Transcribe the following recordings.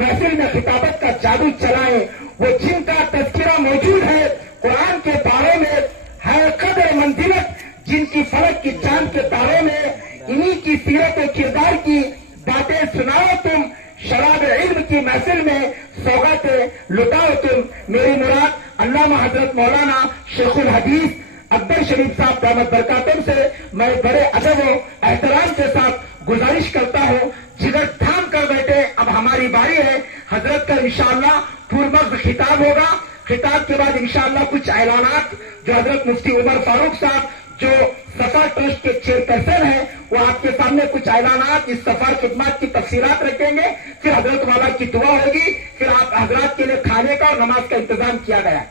محفل میں خطابت کا جادو چلائیں، وہ جن کا تذکرہ موجود ہے قرآن کے بارے میں، ہے قدر منزلت جن کی فلک کی چاند کے تاروں میں، انہی کی سیرت و کردار کی باتیں سناؤ تم، شراب علم کی محفل میں سوغاتیں لٹاؤ تم۔ میری مراد علامہ حضرت مولانا شیخ الحدیث اکبر شریف صاحب دامت برکاتہم سے میں بڑے ادب و احترام کے ساتھ گزارش کرتا ہوں، جگر تھام کر بیٹھے، اب ہماری باری ہے۔ حضرت کا انشاءاللہ پرمغز خطاب ہوگا، خطاب کے بعد انشاءاللہ کچھ اعلانات جو حضرت مفتی عمر فاروق صاحب جو سفر ٹرسٹ کے چیئرپرسن ہیں وہ آپ کے سامنے کچھ اعلانات اس سفر خدمات کی تفصیلات رکھیں گے، پھر حضرت والا کی دعا ہوگی، پھر آپ حضرات کے لیے کھانے کا اور نماز کا انتظام کیا گیا ہے۔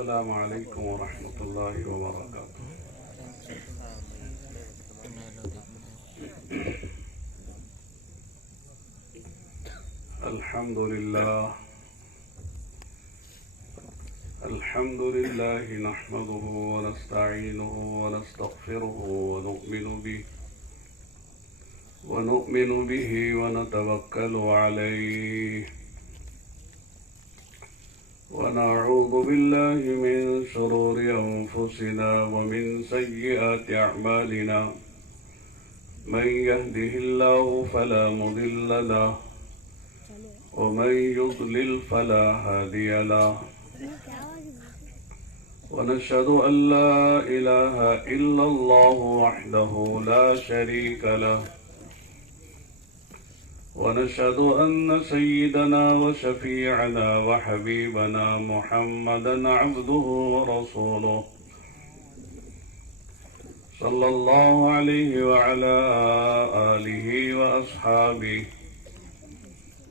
السلام علیکم ورحمۃ اللہ وبرکاتہ۔ الحمد لله نحمده ونستعينه ونستغفره ونؤمن به ونتوكل عليه ونعوذ بالله من شرور أنفسنا ومن سيئات أعمالنا، من يهده الله فلا مضل له ومن يضلل فلا هادي له، ونشهد أن لا إله إلا الله وحده لا شريك له، ونشهد أن سيدنا وشفيعنا وحبيبنا محمدا عبده ورسوله صلى الله عليه وعلى آله وأصحابه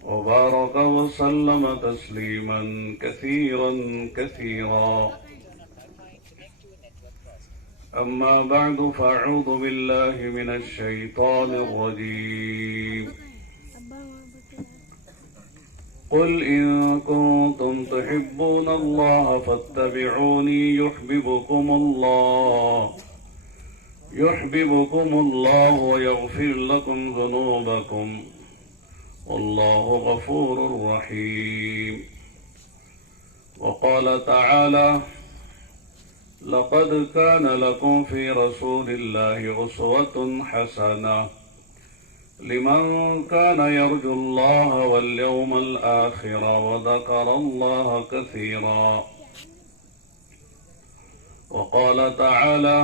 وبارك وسلم تسليما كثيرا كثيرا. أما بعد، فأعوذ بالله من الشيطان الرجيم. قل إن كنتم تحبون الله فاتبعوني يحببكم الله ويغفر لكم ذنوبكم والله غفور رحيم. وقال تعالى: لقد كان لكم في رسول الله أسوة حسنة لمن كان يرجو الله واليوم الآخر وذكر الله كثيرا. وقال تعالى: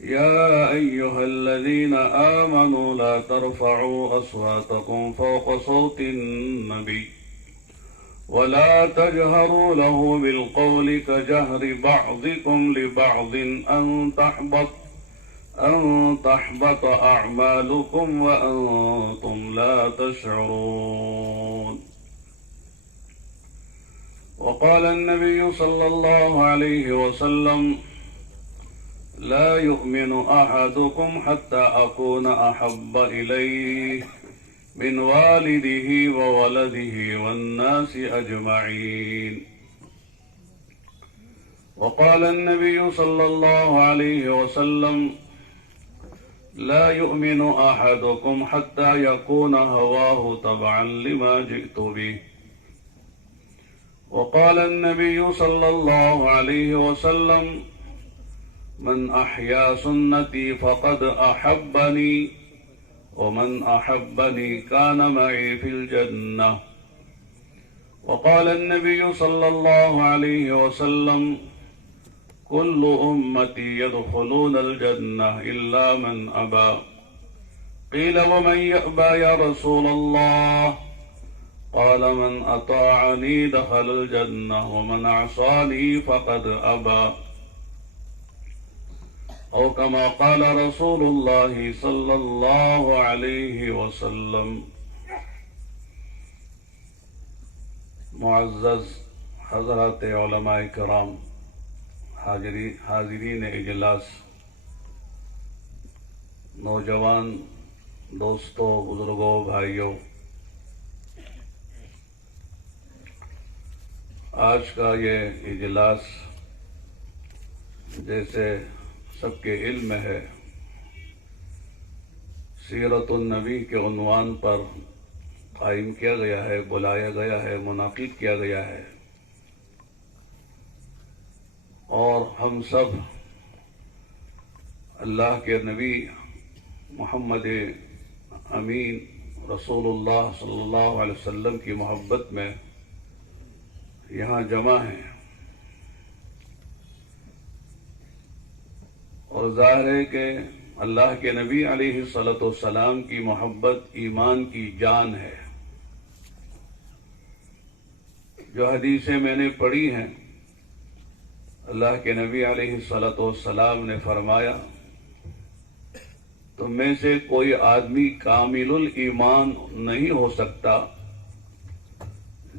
يا أيها الذين آمنوا لا ترفعوا أصواتكم فوق صوت النبي ولا تجهروا له بالقول كجهر بعضكم لبعض أن تحبط أعمالكم وأنتم لا تشعرون. وقال النبي صلى الله عليه وسلم: لا يؤمن أحدكم حتى أكون أحب إليه من والده وولده والناس أجمعين. وقال النبي صلى الله عليه وسلم: لا يؤمن أحدكم حتى يكون هواه تبعا لما جئت به. وقال النبي صلى الله عليه وسلم: من أحيا سنتي فقد أحبني ومن أحبني كان معي في الجنة. وقال النبي صلى الله عليه وسلم: كل أمتي يدخلون الجنة إلا من أبى. قيل: ومن يأبى يا رسول الله؟ قال: من أطاعني دخل الجنة ومن عصاني فقد أبى. أو كما قال رسول الله صلى الله عليه وسلم. معزز حضرات علماء کرام، حاضرین اجلاس، نوجوان دوستوں، بزرگوں، بھائیوں، آج کا یہ اجلاس جیسے سب کے علم میں ہے، سیرت النبی کے عنوان پر قائم کیا گیا ہے، بلایا گیا ہے، منعقد کیا گیا ہے، اور ہم سب اللہ کے نبی محمد امین رسول اللہ صلی اللہ علیہ وسلم کی محبت میں یہاں جمع ہیں، اور ظاہر ہے کہ اللہ کے نبی علیہ الصلوۃ والسلام کی محبت ایمان کی جان ہے۔ جو حدیثیں میں نے پڑھی ہیں، اللہ کے نبی علیہ الصلوۃ والسلام نے فرمایا، تم میں سے کوئی آدمی کامل الایمان نہیں ہو سکتا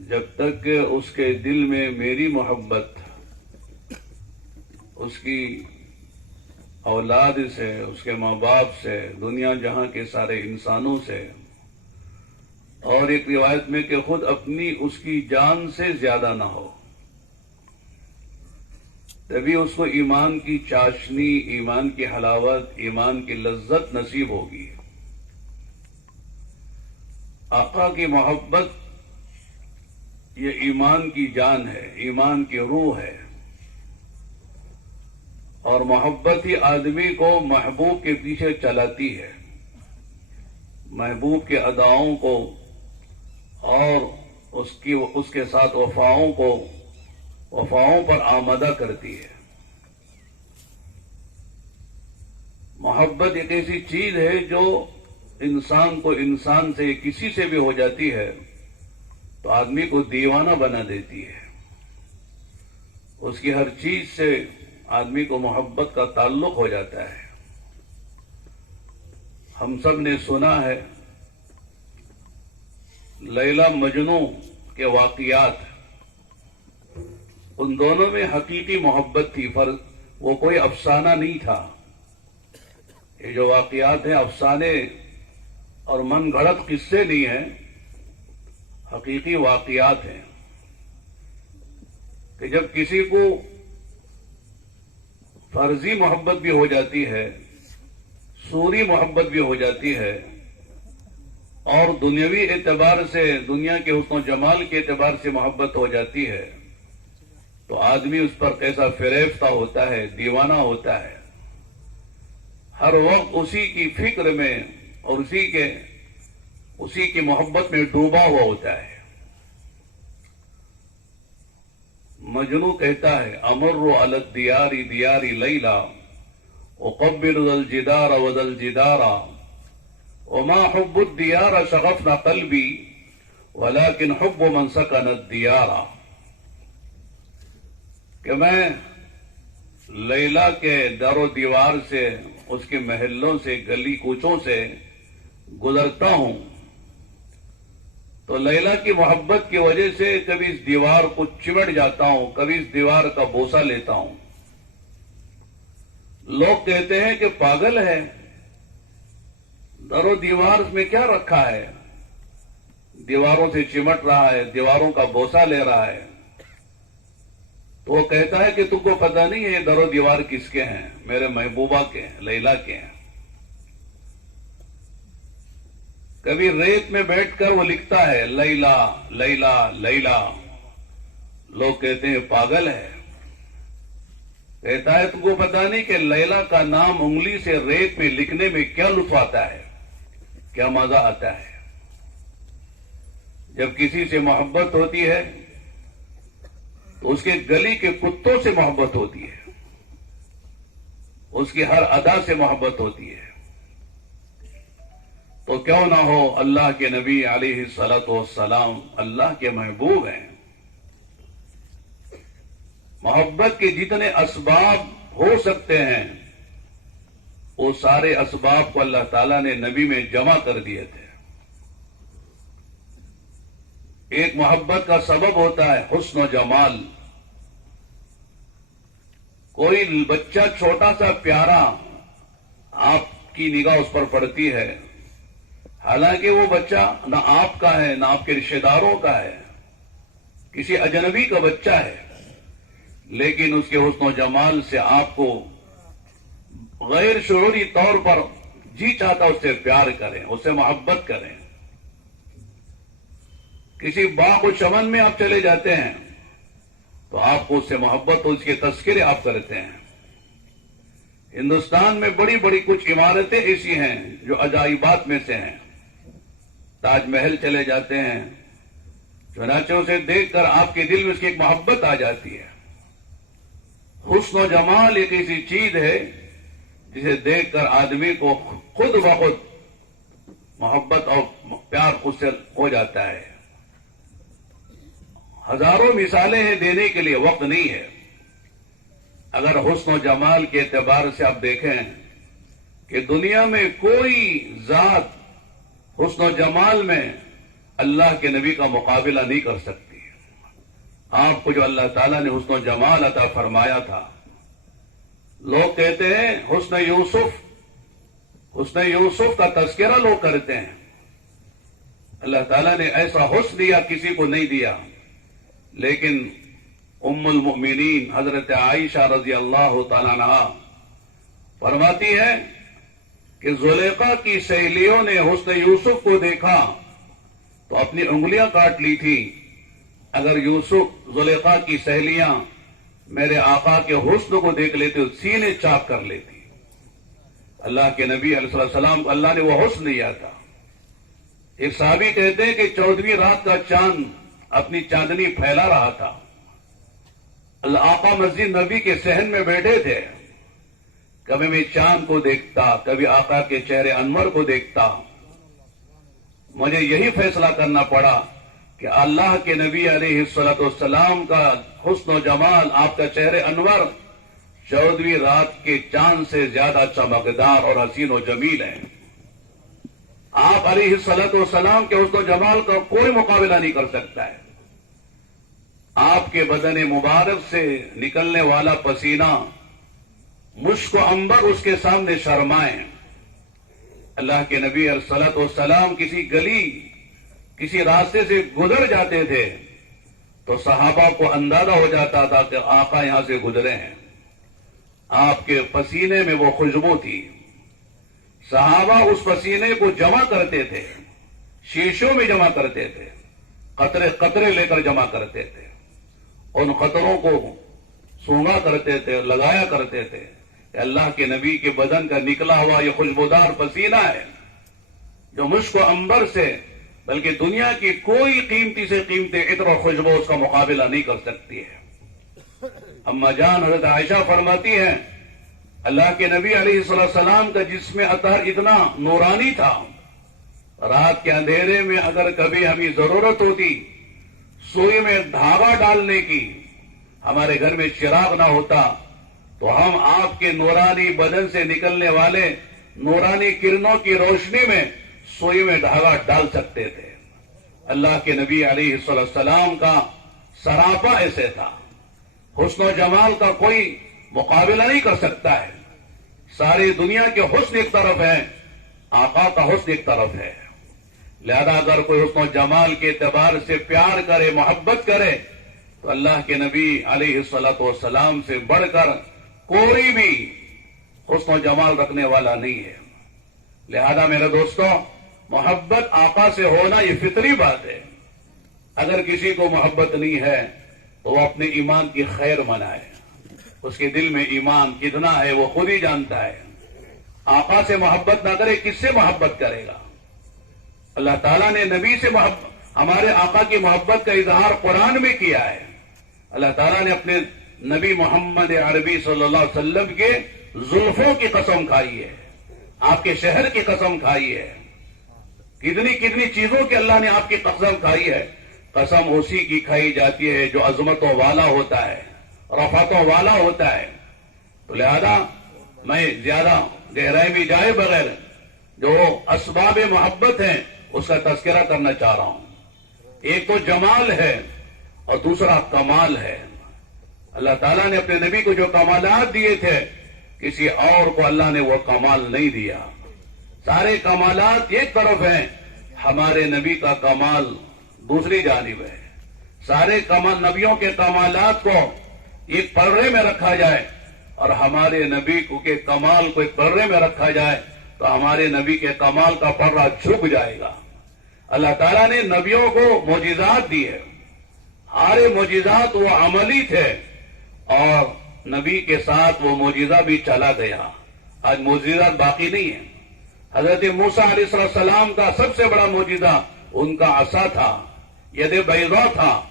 جب تک کہ اس کے دل میں میری محبت اس کی اولاد سے، اس کے ماں باپ سے، دنیا جہاں کے سارے انسانوں سے، اور ایک روایت میں کہ خود اپنی اس کی جان سے زیادہ نہ ہو، تبھی اس کو ایمان کی چاشنی، ایمان کی حلاوت، ایمان کی لذت نصیب ہوگی۔ آقا کی محبت یہ ایمان کی جان ہے، ایمان کی روح ہے، اور محبت ہی آدمی کو محبوب کے پیچھے چلاتی ہے، محبوب کے اداؤں کو اور اس کے ساتھ وفاؤں پر آمادہ کرتی ہے۔ محبت ایک ایسی چیز ہے جو انسان کو انسان سے، کسی سے بھی ہو جاتی ہے تو آدمی کو دیوانہ بنا دیتی ہے۔ اس کی ہر چیز سے آدمی کو محبت کا تعلق ہو جاتا ہے۔ ہم سب نے سنا ہے لیلا مجنوں کے واقعات، ان دونوں میں حقیقی محبت تھی، وہ کوئی افسانہ نہیں تھا۔ یہ جو واقعات ہیں افسانے اور من گھڑت قصے نہیں ہیں، حقیقی واقعات ہیں کہ جب کسی کو فرضی محبت بھی ہو جاتی ہے، سوری محبت بھی ہو جاتی ہے، اور دنیاوی اعتبار سے، دنیا کے حسن و جمال کے اعتبار سے محبت ہو جاتی ہے، تو آدمی اس پر کیسا فریفتہ ہوتا ہے، دیوانہ ہوتا ہے، ہر وقت اسی کی فکر میں اور اسی کی محبت میں ڈوبا ہوا ہوتا ہے۔ مجنوں کہتا ہے، امر علی الدیار دیار لیلا اقبل ذا الجدار وذا الجدار وما حب الدیار شغفنا قلبی ولكن حب من سکن الدیار، کہ میں لیلا کے در و دیوار سے، اس کے محلوں سے، گلی کوچوں سے گزرتا ہوں تو لیلا کی محبت کی وجہ سے کبھی اس دیوار کو چمٹ جاتا ہوں، کبھی اس دیوار کا بوسہ لیتا ہوں۔ لوگ کہتے ہیں کہ پاگل ہے، در و دیوار میں کیا رکھا ہے، دیواروں سے چمٹ رہا ہے، دیواروں کا بوسہ لے رہا ہے۔ تو وہ کہتا ہے کہ تم کو پتہ نہیں ہے یہ در و دیوار کس کے ہیں، میرے محبوبہ کے ہیں، لیلا کے ہیں۔ کبھی ریت میں بیٹھ کر وہ لکھتا ہے لیلا لیلا لیلا، لوگ کہتے ہیں پاگل ہے۔ کہتا ہے تم کو پتہ نہیں کہ لیلا کا نام انگلی سے ریت میں لکھنے میں کیا لطف آتا ہے، کیا مزہ آتا ہے۔ جب کسی سے محبت ہوتی ہے تو اس کے گلی کے کتوں سے محبت ہوتی ہے، اس کی ہر ادا سے محبت ہوتی ہے، تو کیوں نہ ہو اللہ کے نبی علیہ الصلوۃ والسلام اللہ کے محبوب ہیں۔ محبت کے جتنے اسباب ہو سکتے ہیں وہ سارے اسباب کو اللہ تعالیٰ نے نبی میں جمع کر دیے تھے۔ ایک محبت کا سبب ہوتا ہے حسن و جمال۔ کوئی بچہ چھوٹا سا پیارا، آپ کی نگاہ اس پر پڑتی ہے، حالانکہ وہ بچہ نہ آپ کا ہے، نہ آپ کے رشتہ داروں کا ہے، کسی اجنبی کا بچہ ہے، لیکن اس کے حسن و جمال سے آپ کو غیر شعوری طور پر جی چاہتا اس سے پیار کریں، اس سے محبت کریں. کسی باغ و چمن میں آپ چلے جاتے ہیں تو آپ کو اس سے محبت ہو، اس کے تذکرے آپ کرتے ہیں. ہندوستان میں بڑی بڑی کچھ عمارتیں ایسی ہیں جو عجائبات میں سے ہیں. تاج محل چلے جاتے ہیں، چنانچہ اسے دیکھ کر آپ کے دل میں اس کی ایک محبت آ جاتی ہے. حسن و جمال ایک ایسی چیز ہے جسے دیکھ کر آدمی کو خود بخود محبت اور پیار خود سے ہو جاتا ہے. ہزاروں مثالیں ہیں دینے کے لیے، وقت نہیں ہے. اگر حسن و جمال کے اعتبار سے آپ دیکھیں کہ دنیا میں کوئی ذات حسن و جمال میں اللہ کے نبی کا مقابلہ نہیں کر سکتی. آپ کو جو اللہ تعالیٰ نے حسن و جمال عطا فرمایا تھا، لوگ کہتے ہیں حسن یوسف کا تذکرہ لوگ کرتے ہیں. اللہ تعالیٰ نے ایسا حسن دیا کسی کو نہیں دیا. لیکن ام المؤمنین حضرت عائشہ رضی اللہ تعالیٰ عنہا فرماتی ہے کہ زلیخا کی سہیلیوں نے حسن یوسف کو دیکھا تو اپنی انگلیاں کاٹ لی تھی. اگر زلیخا کی سہیلیاں میرے آقا کے حسن کو دیکھ لیتے تو سینے چاک کر لیتی. اللہ کے نبی علیہ السلام کو اللہ نے وہ حسن دیا تھا. ایک صحابی کہتے ہیں کہ 14ویں رات کا چاند اپنی چاندنی پھیلا رہا تھا. اللہ آقا مسجد نبی کے صحن میں بیٹھے تھے. کبھی میں چاند کو دیکھتا، کبھی آقا کے چہرے انور کو دیکھتا. مجھے یہی فیصلہ کرنا پڑا کہ اللہ کے نبی علیہ السلام کا حسن و جمال، آپ کا چہرے انور 14ویں رات کے چاند سے زیادہ چمکدار اور حسین و جمیل ہیں. آپ علیہ السلام کے حسن و جمال کا کوئی مقابلہ نہیں کر سکتا ہے. آپ کے بدن مبارک سے نکلنے والا پسینہ مشک و عنبر اس کے سامنے شرمائیں. اللہ کے نبی علیہ السلام کسی گلی، کسی راستے سے گزر جاتے تھے تو صحابہ کو اندازہ ہو جاتا تھا کہ آقا یہاں سے گزرے ہیں. آپ کے پسینے میں وہ خوشبو تھی. صحابہ اس پسینے کو جمع کرتے تھے، شیشوں میں جمع کرتے تھے، قطرے قطرے لے کر جمع کرتے تھے. ان قطروں کو سونگا کرتے تھے، لگایا کرتے تھے کہ اللہ کے نبی کے بدن کا نکلا ہوا یہ خوشبودار پسینہ ہے جو مشک و عنبر سے، بلکہ دنیا کی کوئی قیمتی سے قیمتی عطر و خوشبو اس کا مقابلہ نہیں کر سکتی ہے. اما جان حضرت عائشہ فرماتی ہیں اللہ کے نبی علیہ السلام کا جسم اطہر اتنا نورانی تھا، رات کے اندھیرے میں اگر کبھی ہمیں ضرورت ہوتی سوئی میں دھاگا ڈالنے کی، ہمارے گھر میں چراغ نہ ہوتا تو ہم آپ کے نورانی بدن سے نکلنے والے نورانی کرنوں کی روشنی میں سوئی میں دھاگا ڈال سکتے تھے. اللہ کے نبی علیہ السلام کا سراپا ایسے تھا. حسن و جمال کا کوئی مقابلہ نہیں کر سکتا ہے. ساری دنیا کے حسن ایک طرف ہے، آقا کا حسن ایک طرف ہے. لہذا اگر کوئی حسن و جمال کے اعتبار سے پیار کرے، محبت کرے تو اللہ کے نبی علیہ السلام سے بڑھ کر کوئی بھی حسن و جمال رکھنے والا نہیں ہے. لہذا میرے دوستوں، محبت آقا سے ہونا یہ فطری بات ہے. اگر کسی کو محبت نہیں ہے تو وہ اپنے ایمان کی خیر منائے. اس کے دل میں ایمان کتنا ہے وہ خود ہی جانتا ہے. آقا سے محبت نہ کرے کس سے محبت کرے گا؟ اللہ تعالیٰ نے نبی سے ہمارے آقا کی محبت کا اظہار قرآن میں کیا ہے. اللہ تعالیٰ نے اپنے نبی محمد عربی صلی اللہ علیہ وسلم کے زلفوں کی قسم کھائی ہے، آپ کے شہر کی قسم کھائی ہے. کتنی کتنی چیزوں کی اللہ نے آپ کی قسم کھائی ہے. قسم اسی کی کھائی جاتی ہے جو عظمتوں والا ہوتا ہے، رفعتوں والا ہوتا ہے. تو لہذا میں زیادہ گہرائی میں جائے بغیر جو اسباب محبت ہیں اس کا تذکرہ کرنا چاہ رہا ہوں. ایک تو جمال ہے اور دوسرا کمال ہے. اللہ تعالیٰ نے اپنے نبی کو جو کمالات دیے تھے کسی اور کو اللہ نے وہ کمال نہیں دیا. سارے کمالات ایک طرف ہیں، ہمارے نبی کا کمال دوسری جانب ہے. سارے نبیوں کے کمالات کو ایک پلڑے میں رکھا جائے اور ہمارے نبی کو کے کمال کو ایک پرے میں رکھا جائے تو ہمارے نبی کے کمال کا پرہ جھک جائے گا. اللہ تعالیٰ نے نبیوں کو معجزات دی ہے. سارے معجزات وہ عملی تھے اور نبی کے ساتھ وہ معجزہ بھی چلا گیا. آج معجزات باقی نہیں ہیں. حضرت موسیٰ علیہ السلام کا سب سے بڑا معجزہ ان کا عصا تھا، ید بیضا تھا،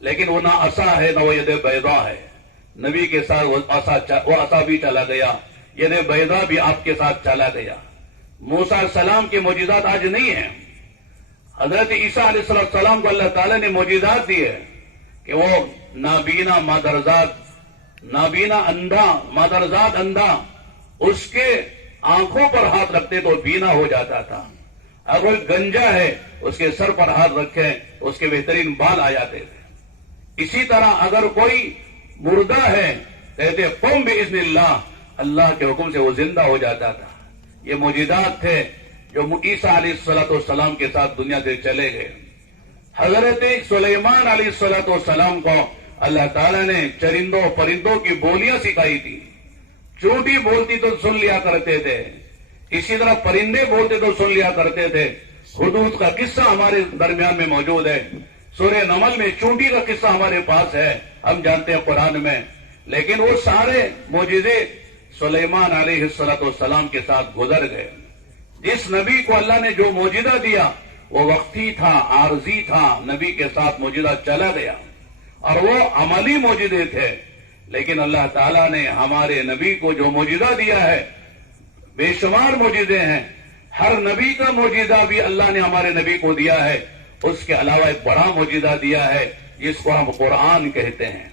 لیکن وہ نہ عصا ہے نہ وہ ید بیضا ہے. نبی کے ساتھ وہ عصا بھی چلا گیا، ید بیضا بھی آپ کے ساتھ چلا گیا. موسیٰ علیہ السلام کے معجزات آج نہیں ہیں. حضرت عیسیٰ علیہ السلام کو اللہ تعالیٰ نے معجزات دی ہے کہ وہ نابینا اندھا مادرزاد اندھا اس کے آنکھوں پر ہاتھ رکھتے تو بینا ہو جاتا تھا. اگر کوئی گنجا ہے اس کے سر پر ہاتھ رکھے اس کے بہترین بال آ جاتے تھے. اسی طرح اگر کوئی مردہ ہے کہتے قم باذن اللہ، اللہ کے حکم سے وہ زندہ ہو جاتا تھا. یہ معجزات تھے جو عیسیٰ علیہ السلام کے ساتھ دنیا سے چلے گئے. حضرت سلیمان علیہ السلام کو اللہ تعالیٰ نے چرندوں پرندوں کی بولیاں سکھائی تھی. چونٹی بولتی تو سن لیا کرتے تھے، اسی طرح پرندے بولتے تو سن لیا کرتے تھے. حدود کا قصہ ہمارے درمیان میں موجود ہے. سورہ نمل میں چونٹی کا قصہ ہمارے پاس ہے، ہم جانتے ہیں قرآن میں. لیکن وہ سارے معجزے سلیمان علیہ السلام کے ساتھ گزر گئے. جس نبی کو اللہ نے جو معجزہ دیا وہ وقتی تھا، عارضی تھا. نبی کے ساتھ معجزہ چلا گیا اور وہ عملی معجزے تھے. لیکن اللہ تعالیٰ نے ہمارے نبی کو جو معجزہ دیا ہے بے شمار معجزے ہیں. ہر نبی کا معجزہ بھی اللہ نے ہمارے نبی کو دیا ہے. اس کے علاوہ ایک بڑا معجزہ دیا ہے جس کو ہم قرآن کہتے ہیں.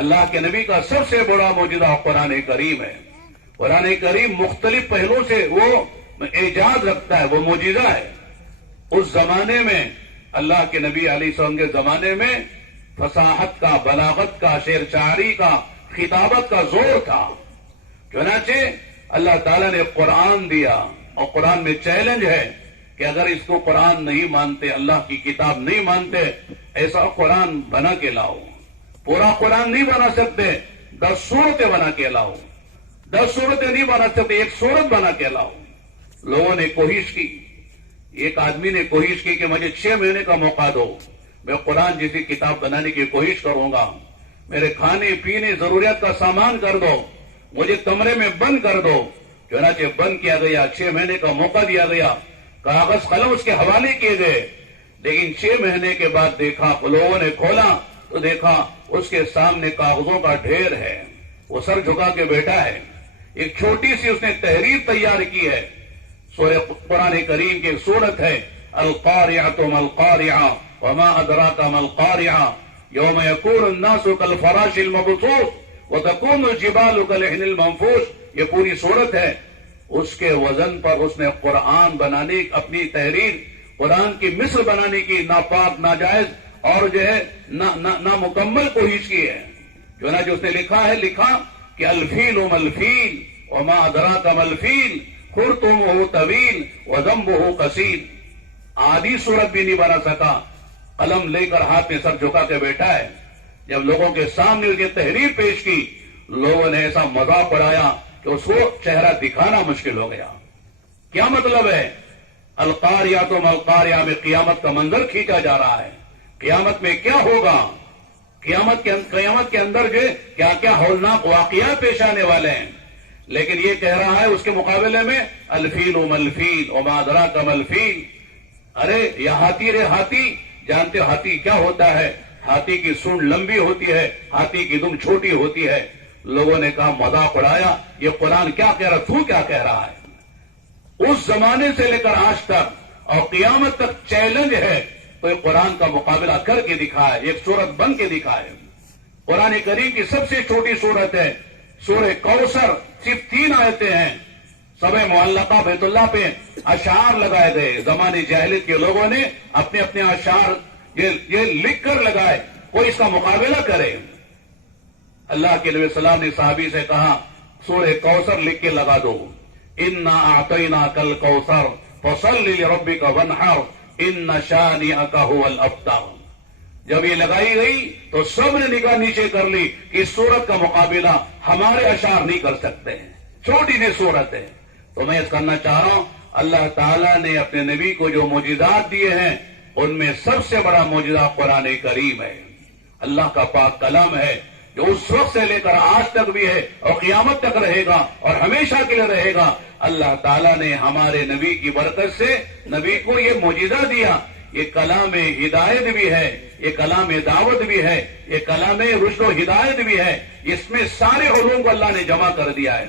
اللہ کے نبی کا سب سے بڑا معجزہ قرآن کریم ہے. قرآن کریم مختلف پہلوں سے وہ اعجاز رکھتا ہے، وہ معجزہ ہے. اس زمانے میں اللہ کے نبی علیہ السلام کے زمانے میں فصاحت کا، بلاغت کا، شعر شاعری کا، خطابت کا زور تھا. چنانچہ اللہ تعالیٰ نے قرآن دیا اور قرآن میں چیلنج ہے کہ اگر اس کو قرآن نہیں مانتے، اللہ کی کتاب نہیں مانتے، ایسا قرآن بنا کے لاؤ. پورا قرآن نہیں بنا سکتے، 10 سورتیں بنا کے لاؤ. 10 سورتیں نہیں بنا سکتے، 1 سورت بنا کے لاؤ. لوگوں نے کوشش کی. ایک آدمی نے کوشش کی کہ مجھے 6 مہینے کا موقع دو، میں قرآن جیسی کتاب بنانے کی کوشش کروں گا. میرے کھانے پینے ضروریات کا سامان کر دو، مجھے کمرے میں بند کر دو. چنانچہ بند کیا گیا، 6 مہینے کا موقع دیا گیا، کاغذ قلم اس کے حوالے کیے گئے. لیکن 6 مہینے کے بعد دیکھا، لوگوں نے کھولا تو دیکھا اس کے سامنے کاغذوں کا ڈھیر ہے. وہ سر جھکا کے بیٹھا ہے. ایک چھوٹی سی اس نے تحریر تیار کی ہے. سورہ قرآن کریم کی ایک سورت ہے، القارعۃ ما القارعۃ وما ادراک ما القارعۃ یوم یکون الناس کالفراش المبثوث وتکون الجبال کالعہن المنفوش. یہ پوری سورت ہے. اس کے وزن پر اس نے قرآن بنانے، اپنی تحریر قرآن کی مثل بنانے کی ناپاک، ناجائز اور جو ہے نامکمل کوشش کی ہے. چنانچہ اس نے لکھا کہ الفیل ملفیل وما ادراک ما الفیل خرطمہ طویل وذنبہ قصیر. آدھی صورت بھی نہیں بنا سکا. قلم لے کر ہاتھ میں سر جھکا کے بیٹھا ہے. جب لوگوں کے سامنے اس کی تحریر پیش کی، لوگوں نے ایسا مذاق اڑایا کہ اس کو چہرہ دکھانا مشکل ہو گیا. کیا مطلب ہے؟ القاریات و ملقاریہ میں قیامت کا منظر کھینچا جا رہا ہے. قیامت میں کیا ہوگا، قیامت کے اندر جو کیا کیا ہولناک واقعات پیش آنے والے ہیں. لیکن یہ کہہ رہا ہے اس کے مقابلے میں الفیل ملفیل وما ادراک ما الفیل. ارے یہ ہاتھی رے ہاتھی، جانتے ہو ہاتھی کیا ہوتا ہے؟ ہاتھی کی سونڈ لمبی ہوتی ہے، ہاتھی کی دم چھوٹی ہوتی ہے. لوگوں نے کہا، مذاق اڑایا، یہ قرآن کیا کہہ رہا، تو کیا کہہ رہا ہے؟ اس زمانے سے لے کر آج تک اور قیامت تک چیلنج ہے کوئی قرآن کا مقابلہ کر کے دکھائے، ایک سورت بن کے دکھائے. قرآن کریم کی سب سے چھوٹی سورت ہے سورہ کوثر، صرف 3 آیتیں ہیں. سب معلقہ بیت اللہ پہ اشعار لگائے گئے. زمانے جاہلیت کے لوگوں نے اپنے اپنے اشعار یہ لکھ کر لگائے. کوئی اس کا مقابلہ کرے. اللہ کے نبی السلام نے صحابی سے کہا سورہ کوثر لکھ کے لگا دو. انا اعطیناک الکوثر فصل لربک وانحر ان شانئک هو الابتر. جب یہ لگائی گئی تو سب نے نگاہ نیچے کر لی کہ اس صورت کا مقابلہ ہمارے اشعار نہیں کر سکتے ہیں، چھوٹی سی صورت ہے۔ تو میں اس کرنا چاہ رہا ہوں، اللہ تعالیٰ نے اپنے نبی کو جو معجزات دیے ہیں ان میں سب سے بڑا معجزہ قرآن کریم ہے، اللہ کا پاک کلام ہے، جو اس وقت سے لے کر آج تک بھی ہے اور قیامت تک رہے گا اور ہمیشہ کے لیے رہے گا۔ اللہ تعالیٰ نے ہمارے نبی کی برکت سے نبی کو یہ معجزہ دیا۔ یہ کلام ہدایت بھی ہے، یہ کلام دعوت بھی ہے، یہ کلام رشد و ہدایت بھی ہے، اس میں سارے علوم کو اللہ نے جمع کر دیا ہے۔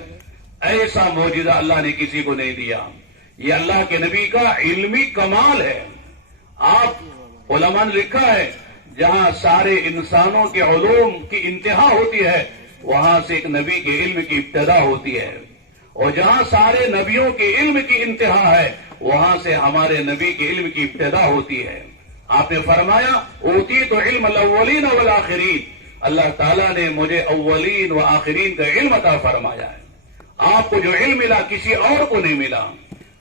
ایسا معجزہ اللہ نے کسی کو نہیں دیا۔ یہ اللہ کے نبی کا علمی کمال ہے۔ آپ علماء نے لکھا ہے جہاں سارے انسانوں کے علوم کی انتہا ہوتی ہے وہاں سے ایک نبی کے علم کی ابتدا ہوتی ہے، اور جہاں سارے نبیوں کے علم کی انتہا ہے وہاں سے ہمارے نبی کے علم کی ابتدا ہوتی ہے۔ آپ نے فرمایا اوتیت علم الاولین والآخرین، اللہ تعالیٰ نے مجھے اولین و آخرین کا علم عطا فرمایا ہے۔ آپ کو جو علم ملا کسی اور کو نہیں ملا۔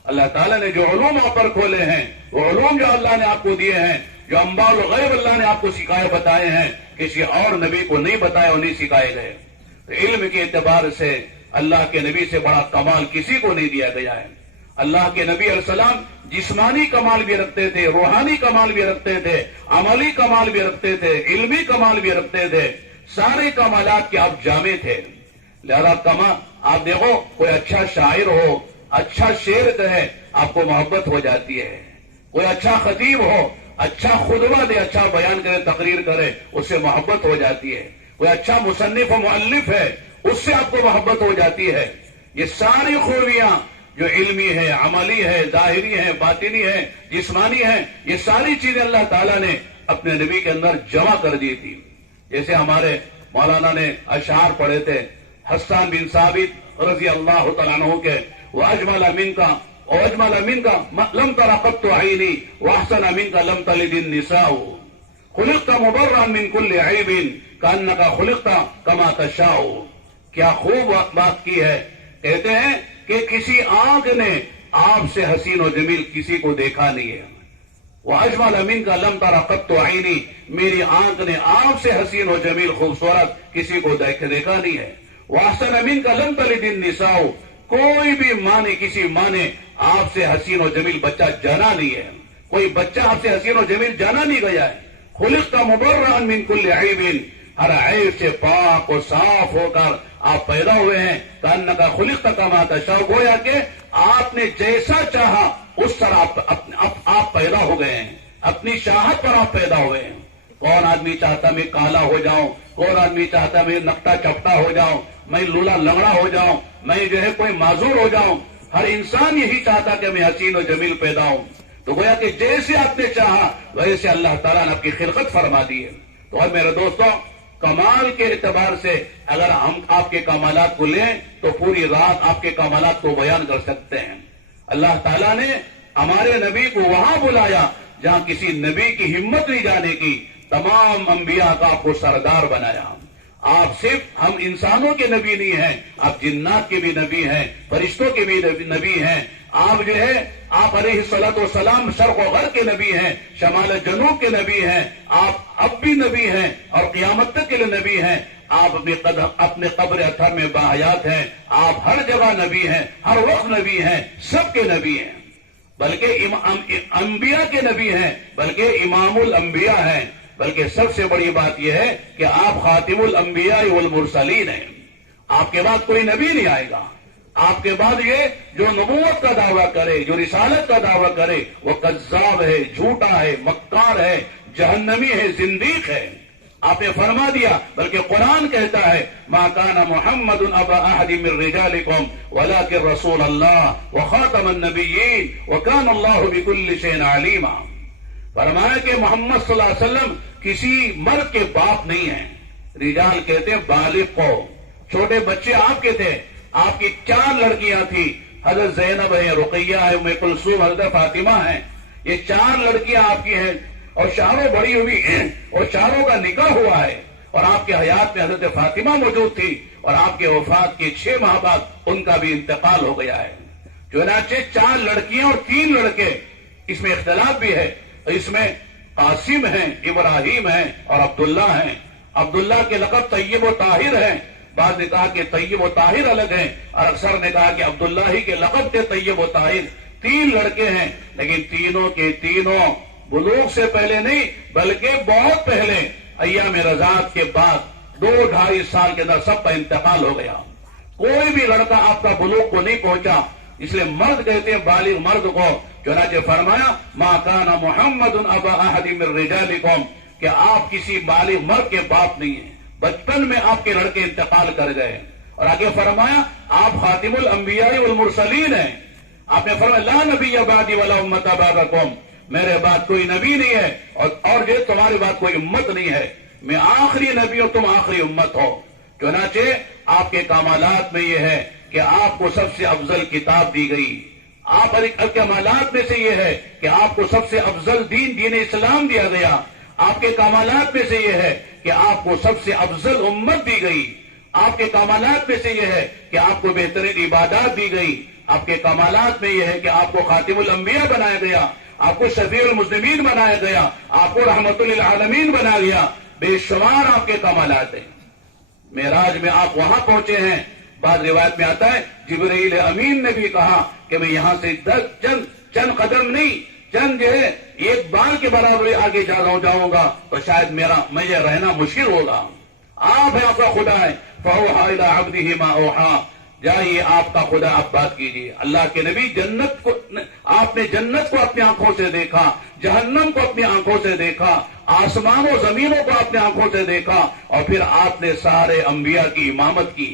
اللہ تعالیٰ نے جو علوم آپ پر کھولے ہیں، وہ علوم جو اللہ نے آپ کو دیے ہیں، جو انباء الغیب اللہ نے آپ کو سکھائے بتائے ہیں، کسی اور نبی کو نہیں بتائے اور نہیں سکھائے گئے۔ تو علم کے اعتبار سے اللہ کے نبی سے بڑا کمال کسی کو نہیں دیا گیا ہے۔ اللہ کے نبی علیہ السلام جسمانی کمال بھی رکھتے تھے، روحانی کمال بھی رکھتے تھے، عملی کمال بھی رکھتے تھے، علمی کمال بھی رکھتے تھے، سارے کمالات کے آپ جامع تھے۔ لہذا آپ دیکھو کوئی اچھا شاعر ہو، اچھا شعر کہے، آپ کو محبت ہو جاتی ہے۔ کوئی اچھا خطیب ہو، اچھا خطبہ دے، اچھا بیان کرے، تقریر کرے، اس سے محبت ہو جاتی ہے۔ کوئی اچھا مصنف و مؤلف ہے، اس سے آپ کو محبت ہو جاتی ہے۔ یہ ساری خوبیاں جو علمی ہے، عملی ہے، ظاہری ہے، باطنی ہے، جسمانی ہے، یہ ساری چیزیں اللہ تعالیٰ نے اپنے نبی کے اندر جمع کر دی تھی۔ جیسے ہمارے مولانا نے اشعار پڑھے تھے حسان بن ثابت رضی اللہ تعالیٰ عنہ کے، وَأَجْمَلَ مِنْكَ وَأَجْمَلَ مِنْكَ لَمْ تَرَ قَطُّ عَيْنِي وَأَحْسَنَ مِنْكَ لَمْ تَلِدِ النِّسَاءُ خُلِقْتَ مُبَرًّا مِنْ كُلِّ عَيْبٍ كَأَنَّكَ خُلِقْتَ كَمَا تَشَاءُ۔ کیا خوب بات کی ہے۔ کہتے ہیں کہ کسی آنکھ نے آپ سے حسین و جمیل کسی کو دیکھا نہیں ہے۔ وَأَجْمَلَ مِنْكَ لَمْ تَرَ قَطُّ عَيْنِي، میری آنکھ نے آپ سے حسین و جمیل خوبصورت کسی کو دیکھا نہیں ہے۔ وَأَحْسَنَ مِنْكَ لَمْ تَلِدِ النِّسَاءُ، کوئی بھی ماں نے، کسی ماں نے آپ سے حسین و جمیل بچہ جانا نہیں ہے، کوئی بچہ آپ سے حسین و جمیل جانا نہیں گیا ہے۔ خُلِقْتَ مُبَرًّا مِنْ كُلِّ عَيْبٍ، ہر عیب سے پاک و صاف ہو کر آپ پیدا ہوئے ہیں۔ كَأَنَّكَ خُلِقْتَ كَمَا تَشَاءُ، گویا کہ آپ نے جیسا چاہا اس طرح آپ پیدا ہو گئے ہیں، اپنی چاہت پر آپ پیدا ہوئے ہیں۔ کون آدمی چاہتا میں کالا ہو جاؤں، کون آدمی چاہتا میں نکٹا چپٹا ہو جاؤں، میں لولا لنگڑا ہو جاؤں، میں جو ہے کوئی معذور ہو جاؤں۔ ہر انسان یہی چاہتا کہ میں حسین و جمیل پیدا ہوں۔ تو گویا کہ جیسے آپ نے چاہا ویسے اللہ تعالیٰ نے آپ کی خلقت فرما دی ہے۔ تو اور میرے دوستوں، کمال کے اعتبار سے اگر ہم آپ کے کمالات کو لیں تو پوری رات آپ کے کمالات کو بیان کر سکتے ہیں۔ اللہ تعالیٰ نے ہمارے نبی کو وہاں بلایا جہاں کسی نبی کی ہمت نہیں جانے کی، تمام انبیاء کا آپ کو سردار بنایا۔ آپ صرف ہم انسانوں کے نبی نہیں ہیں، آپ جنات کے بھی نبی ہیں، فرشتوں کے بھی نبی ہیں۔ آپ جو ہے آپ علیہ الصلوۃ والسلام شرق و غرب کے نبی ہیں، شمال جنوب کے نبی ہیں، آپ اب بھی نبی ہیں اور قیامت تک کے لیے نبی ہیں۔ آپ اپنے قبر اطہر میں باحیات ہیں، آپ ہر جگہ نبی ہیں، ہر وقت نبی ہیں، سب کے نبی ہیں، بلکہ انبیاء کے نبی ہیں، بلکہ امام الانبیاء ہیں۔ بلکہ سب سے بڑی بات یہ ہے کہ آپ خاتم الانبیاء والمرسلین ہیں۔ آپ کے بعد کوئی نبی نہیں آئے گا۔ آپ کے بعد یہ جو نبوت کا دعویٰ کرے، جو رسالت کا دعویٰ کرے، وہ کذاب ہے، جھوٹا ہے، مکار ہے، جہنمی ہے، زندیق ہے۔ آپ نے فرما دیا، بلکہ قرآن کہتا ہے ما کان محمد ابا احد من رجالکم ولکن رسول اللہ وخاتم النبیین وکان اللہ بکل شیء علیما۔ فرمایا کہ محمد صلی اللہ علیہ وسلم کسی مرد کے باپ نہیں ہیں۔ رجال کہتے ہیں بالغ کو، چھوٹے بچے آپ کے تھے۔ آپ کی 4 لڑکیاں تھیں، حضرت زینب ہے، رقیہ ہے، ام کلثوم، حضرت فاطمہ ہیں۔ یہ 4 لڑکیاں آپ کی ہیں اور چاروں بڑی ہوئی ہیں اور چاروں کا نکاح ہوا ہے، اور آپ کے حیات میں حضرت فاطمہ موجود تھی، اور آپ کے وفات کے 6 ماہ بعد ان کا بھی انتقال ہو گیا ہے۔ چنانچہ 4 لڑکیاں اور 3 لڑکے، اس میں اختلاف بھی ہے، اس میں قاسم ہیں, ابراہیم ہیں اور عبداللہ ہیں. عبداللہ کے لقب طیب و طاہر ہیں. بعض نے کہا کہ طیب و طاہر الگ ہیں اور اکثر نے کہا کہ عبداللہ ہی کے لقب تھے طیب و طاہر. 3 لڑکے ہیں, لیکن تینوں کے تینوں بلوغ سے پہلے نہیں بلکہ بہت پہلے ایام رضاعت کے بعد 2-2.5 سال کے اندر سب کا انتقال ہو گیا. کوئی بھی لڑکا آپ کا بلوغ کو نہیں پہنچا. اس لیے مرد کہتے ہیں بالغ مرد کو. چنانچہ فرمایا ما کان محمد ابا احد من رجالکم, کہ آپ کسی بالغ مرد کے باپ نہیں ہیں, بچپن میں آپ کے لڑکے انتقال کر گئے. اور آگے فرمایا آپ خاتم الانبیاء والمرسلین ہیں. آپ نے فرمایا لا نبی بعدی ولا امت بعدکم, میرے بعد کوئی نبی نہیں ہے اور جو تمہارے بعد کوئی امت نہیں ہے. میں آخری نبی ہوں, تم آخری امت ہو. چنانچہ آپ کے کمالات میں یہ ہے کہ آپ کو سب سے افضل کتاب دی گئی. آپ کے کمالات میں سے یہ ہے کہ آپ کو سب سے افضل دین اسلام دیا گیا. آپ کے کمالات میں سے یہ ہے کہ آپ کو سب سے افضل امت دی گئی. آپ کے کمالات میں سے یہ ہے کہ آپ کو بہترین عبادات دی گئی. آپ کے کمالات میں یہ ہے کہ آپ کو خاتم الانبیاء بنایا گیا, آپ کو شفیع المذنبین بنایا گیا, آپ کو رحمت للعالمین بنایا گیا. بے شمار آپ کے کمالات ہیں. معراج میں آپ وہاں پہنچے ہیں. بعض روایت میں آتا ہے جبرائیل امین نے بھی کہا کہ میں یہاں سے چند قدم نہیں, چند جو ہے 1 بال کے برابر آگے جاؤں گا تو شاید مجھے رہنا مشکل ہوگا. آپ ہے, آپ کا خدا ہے. فَأَوْحَىٰ إِلَىٰ عَبْدِهِ مَا أَوْحَىٰ, جائیے آپ کا خدا آپ بات کیجیے. اللہ کے نبی جنت کو, آپ نے جنت کو اپنی آنکھوں سے دیکھا, جہنم کو اپنی آنکھوں سے دیکھا, آسمان و زمینوں کو اپنی آنکھوں سے دیکھا, اور پھر آپ نے سارے انبیاء کی امامت کی.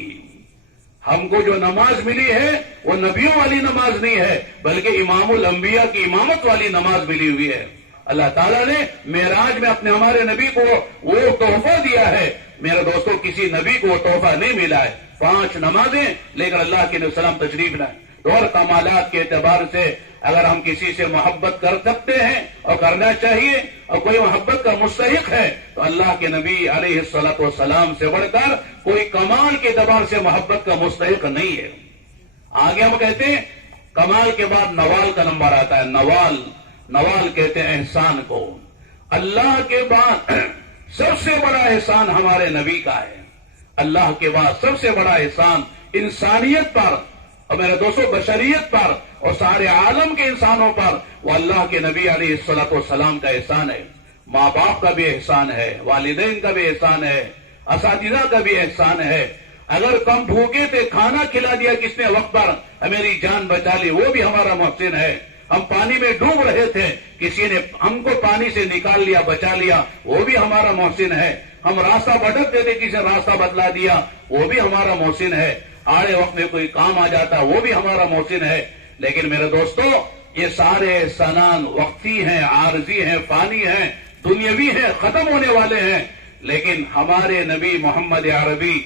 ہم کو جو نماز ملی ہے وہ نبیوں والی نماز نہیں ہے بلکہ امام الانبیاء کی امامت والی نماز ملی ہوئی ہے. اللہ تعالیٰ نے معراج میں ہمارے نبی کو وہ تحفہ دیا ہے. میرے دوستوں, کسی نبی کو وہ تحفہ نہیں ملا ہے. 5 نمازیں لیکن اللہ کے نبی سلام تشریف لائے. اور کمالات کے اعتبار سے اگر ہم کسی سے محبت کر سکتے ہیں اور کرنا چاہیے اور کوئی محبت کا مستحق ہے تو اللہ کے نبی علیہ الصلوۃ والسلام سے بڑھ کر کوئی کمال کے اعتبار سے محبت کا مستحق نہیں ہے. آگے ہم کہتے ہیں کمال کے بعد نوال کا نمبر آتا ہے. نوال کہتے ہیں احسان کو. اللہ کے بعد سب سے بڑا احسان ہمارے نبی کا ہے. اللہ کے بعد سب سے بڑا احسان انسانیت پر اور میرے دوستوں بشریت پر اور سارے عالم کے انسانوں پر وہ اللہ کے نبی علیہ الصلوۃ والسلام کا احسان ہے. ماں باپ کا بھی احسان ہے, والدین کا بھی احسان ہے, اساتذہ کا بھی احسان ہے. اگر کم بھوکے تھے کھانا کھلا دیا کس نے وقت پر, میری جان بچا لی, وہ بھی ہمارا محسن ہے. ہم پانی میں ڈوب رہے تھے, کسی نے ہم کو پانی سے نکال لیا, بچا لیا, وہ بھی ہمارا محسن ہے. ہم راستہ بھٹکتے تھے, کسی نے راستہ بتلا دیا, وہ بھی ہمارا محسن ہے. آڑے وقت میں کوئی کام آ جاتا, وہ بھی ہمارا محسن ہے. لیکن میرے دوستو یہ سارے احسانات وقتی ہیں, عارضی ہیں, فانی ہیں, دنیاوی ہیں, ختم ہونے والے ہیں. لیکن ہمارے نبی محمد عربی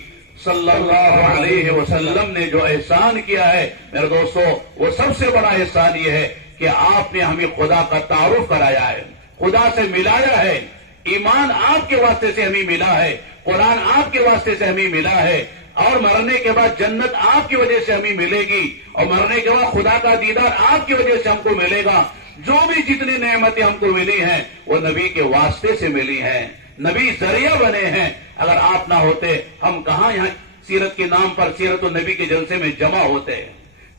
صلی اللہ علیہ وسلم نے جو احسان کیا ہے میرے دوستو, وہ سب سے بڑا احسان یہ ہے کہ آپ نے ہمیں خدا کا تعارف کرایا ہے, خدا سے ملایا ہے. ایمان آپ کے واسطے سے ہمیں ملا ہے, قرآن آپ کے واسطے سے ہمیں ملا ہے, اور مرنے کے بعد جنت آپ کی وجہ سے ہمیں ملے گی, اور مرنے کے بعد خدا کا دیدار آپ کی وجہ سے ہم کو ملے گا. جو بھی جتنی نعمتیں ہم کو ملی ہیں وہ نبی کے واسطے سے ملی ہیں, نبی ذریعہ بنے ہیں. اگر آپ نہ ہوتے ہم کہاں یہاں سیرت کے نام پر سیرت النبی کے جلسے میں جمع ہوتے,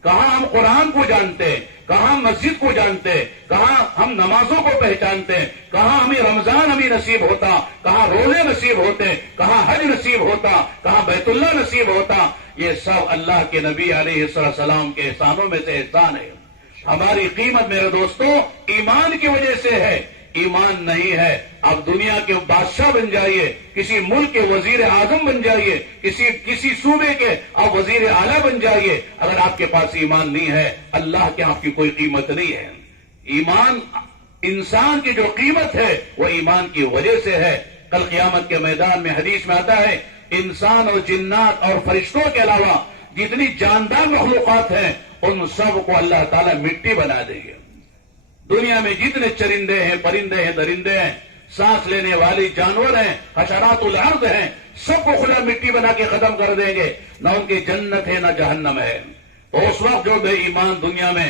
کہاں ہم قرآن کو جانتے, کہاں مسجد کو جانتے, کہاں ہم نمازوں کو پہچانتے, کہاں ہمیں رمضان ہمیں نصیب ہوتا, کہاں روزے نصیب ہوتے, کہاں حج نصیب ہوتا, کہاں بیت اللہ نصیب ہوتا. یہ سب اللہ کے نبی علیہ السلام کے احسانوں میں سے احسان ہے. ہماری قیمت میرے دوستوں ایمان کی وجہ سے ہے. ایمان نہیں ہے آپ دنیا کے بادشاہ بن جائیے, کسی ملک کے وزیر اعظم بن جائیے, کسی صوبے کے آپ وزیر اعلیٰ بن جائیے, اگر آپ کے پاس ایمان نہیں ہے اللہ کے آپ کی کوئی قیمت نہیں ہے. ایمان انسان کی جو قیمت ہے وہ ایمان کی وجہ سے ہے. کل قیامت کے میدان میں حدیث میں آتا ہے انسان اور جنات اور فرشتوں کے علاوہ جتنی جاندار مخلوقات ہیں ان سب کو اللہ تعالیٰ مٹی بنا دیں گے. دنیا میں جتنے چرندے ہیں, پرندے ہیں, درندے ہیں, سانس لینے والی جانور ہیں, حشرات الارض ہیں, سب کو خدا مٹی بنا کے ختم کر دیں گے. نہ ان کی جنت ہے نہ جہنم ہے. تو اس وقت جو بے ایمان دنیا میں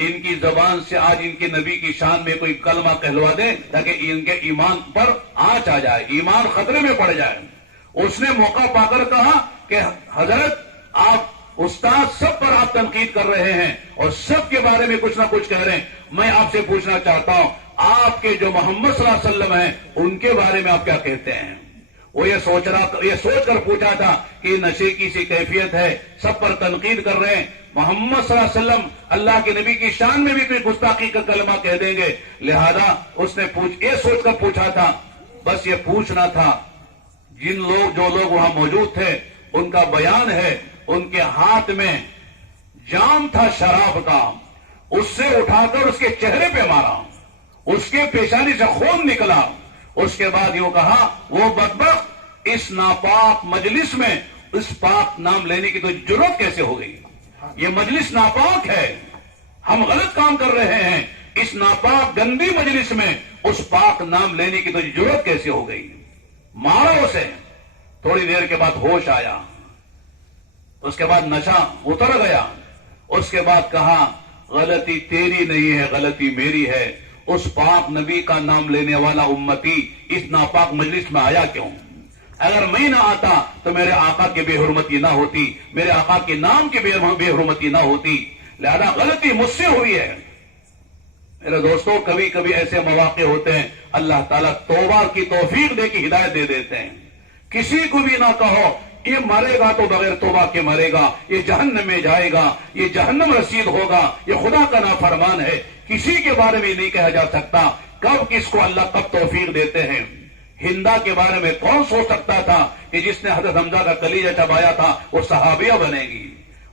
ان کی زبان سے آج ان کے نبی کی شان میں کوئی کلمہ کہلوا دیں تاکہ ان کے ایمان پر آنچ آ جائے، ایمان خطرے میں پڑ جائے۔ اس نے موقع پا کر کہا کہ حضرت آپ استاد سب پر آپ تنقید کر رہے ہیں اور سب کے بارے میں کچھ نہ کچھ کہہ رہے ہیں، میں آپ سے پوچھنا چاہتا ہوں آپ کے جو محمد صلی اللہ علیہ وسلم ہیں ان کے بارے میں آپ کیا کہتے ہیں؟ وہ یہ سوچ کر پوچھا تھا کہ نشے کی سی کیفیت ہے، سب پر تنقید کر رہے ہیں، محمد صلی اللہ علیہ وسلم اللہ کے نبی کی شان میں بھی کوئی گستاخی کا کلمہ کہہ دیں گے، لہذا اس نے یہ سوچ کر پوچھا تھا، بس یہ پوچھنا تھا۔ جو لوگ وہاں موجود تھے ان کا بیان ہے، ان کے ہاتھ میں جام تھا شراب کا، اس سے اٹھا کر اس کے چہرے پہ مارا، اس کے پیشانی سے خون نکلا، اس کے بعد یوں کہا وہ بدبخت اس ناپاک مجلس میں اس پاک نام لینے کی تو جرات کیسے ہو گئی؟ یہ مجلس ناپاک ہے، ہم غلط کام کر رہے ہیں، اس ناپاک گندی مجلس میں اس پاک نام لینے کی تو جرات کیسے ہو گئی؟ مارا اسے۔ تھوڑی دیر کے بعد ہوش آیا، اس کے بعد نشہ اتر گیا، اس کے بعد کہا غلطی تیری نہیں ہے، غلطی میری ہے، اس پاک نبی کا نام لینے والا امتی اس ناپاک مجلس میں آیا کیوں؟ اگر میں نہ آتا تو میرے آقا کی بے حرمتی نہ ہوتی، میرے آقا کے نام کی بے حرمتی نہ ہوتی، لہذا غلطی مجھ سے ہوئی ہے۔ میرے دوستوں، کبھی کبھی ایسے مواقع ہوتے ہیں اللہ تعالیٰ توبہ کی توفیق دے کے ہدایت دے دیتے ہیں۔ کسی کو بھی نہ کہو یہ مرے گا تو بغیر توبہ کے مرے گا، یہ جہنم میں جائے گا، یہ جہنم رسید ہوگا، یہ خدا کا نافرمان ہے، کسی کے بارے میں نہیں کہا جا سکتا۔ کب کس کو اللہ کب توفیق دیتے ہیں؟ ہندا کے بارے میں کون سوچ سکتا تھا کہ جس نے حضرت حمزہ کا کلیجہ چبایا تھا وہ صحابیہ بنے گی؟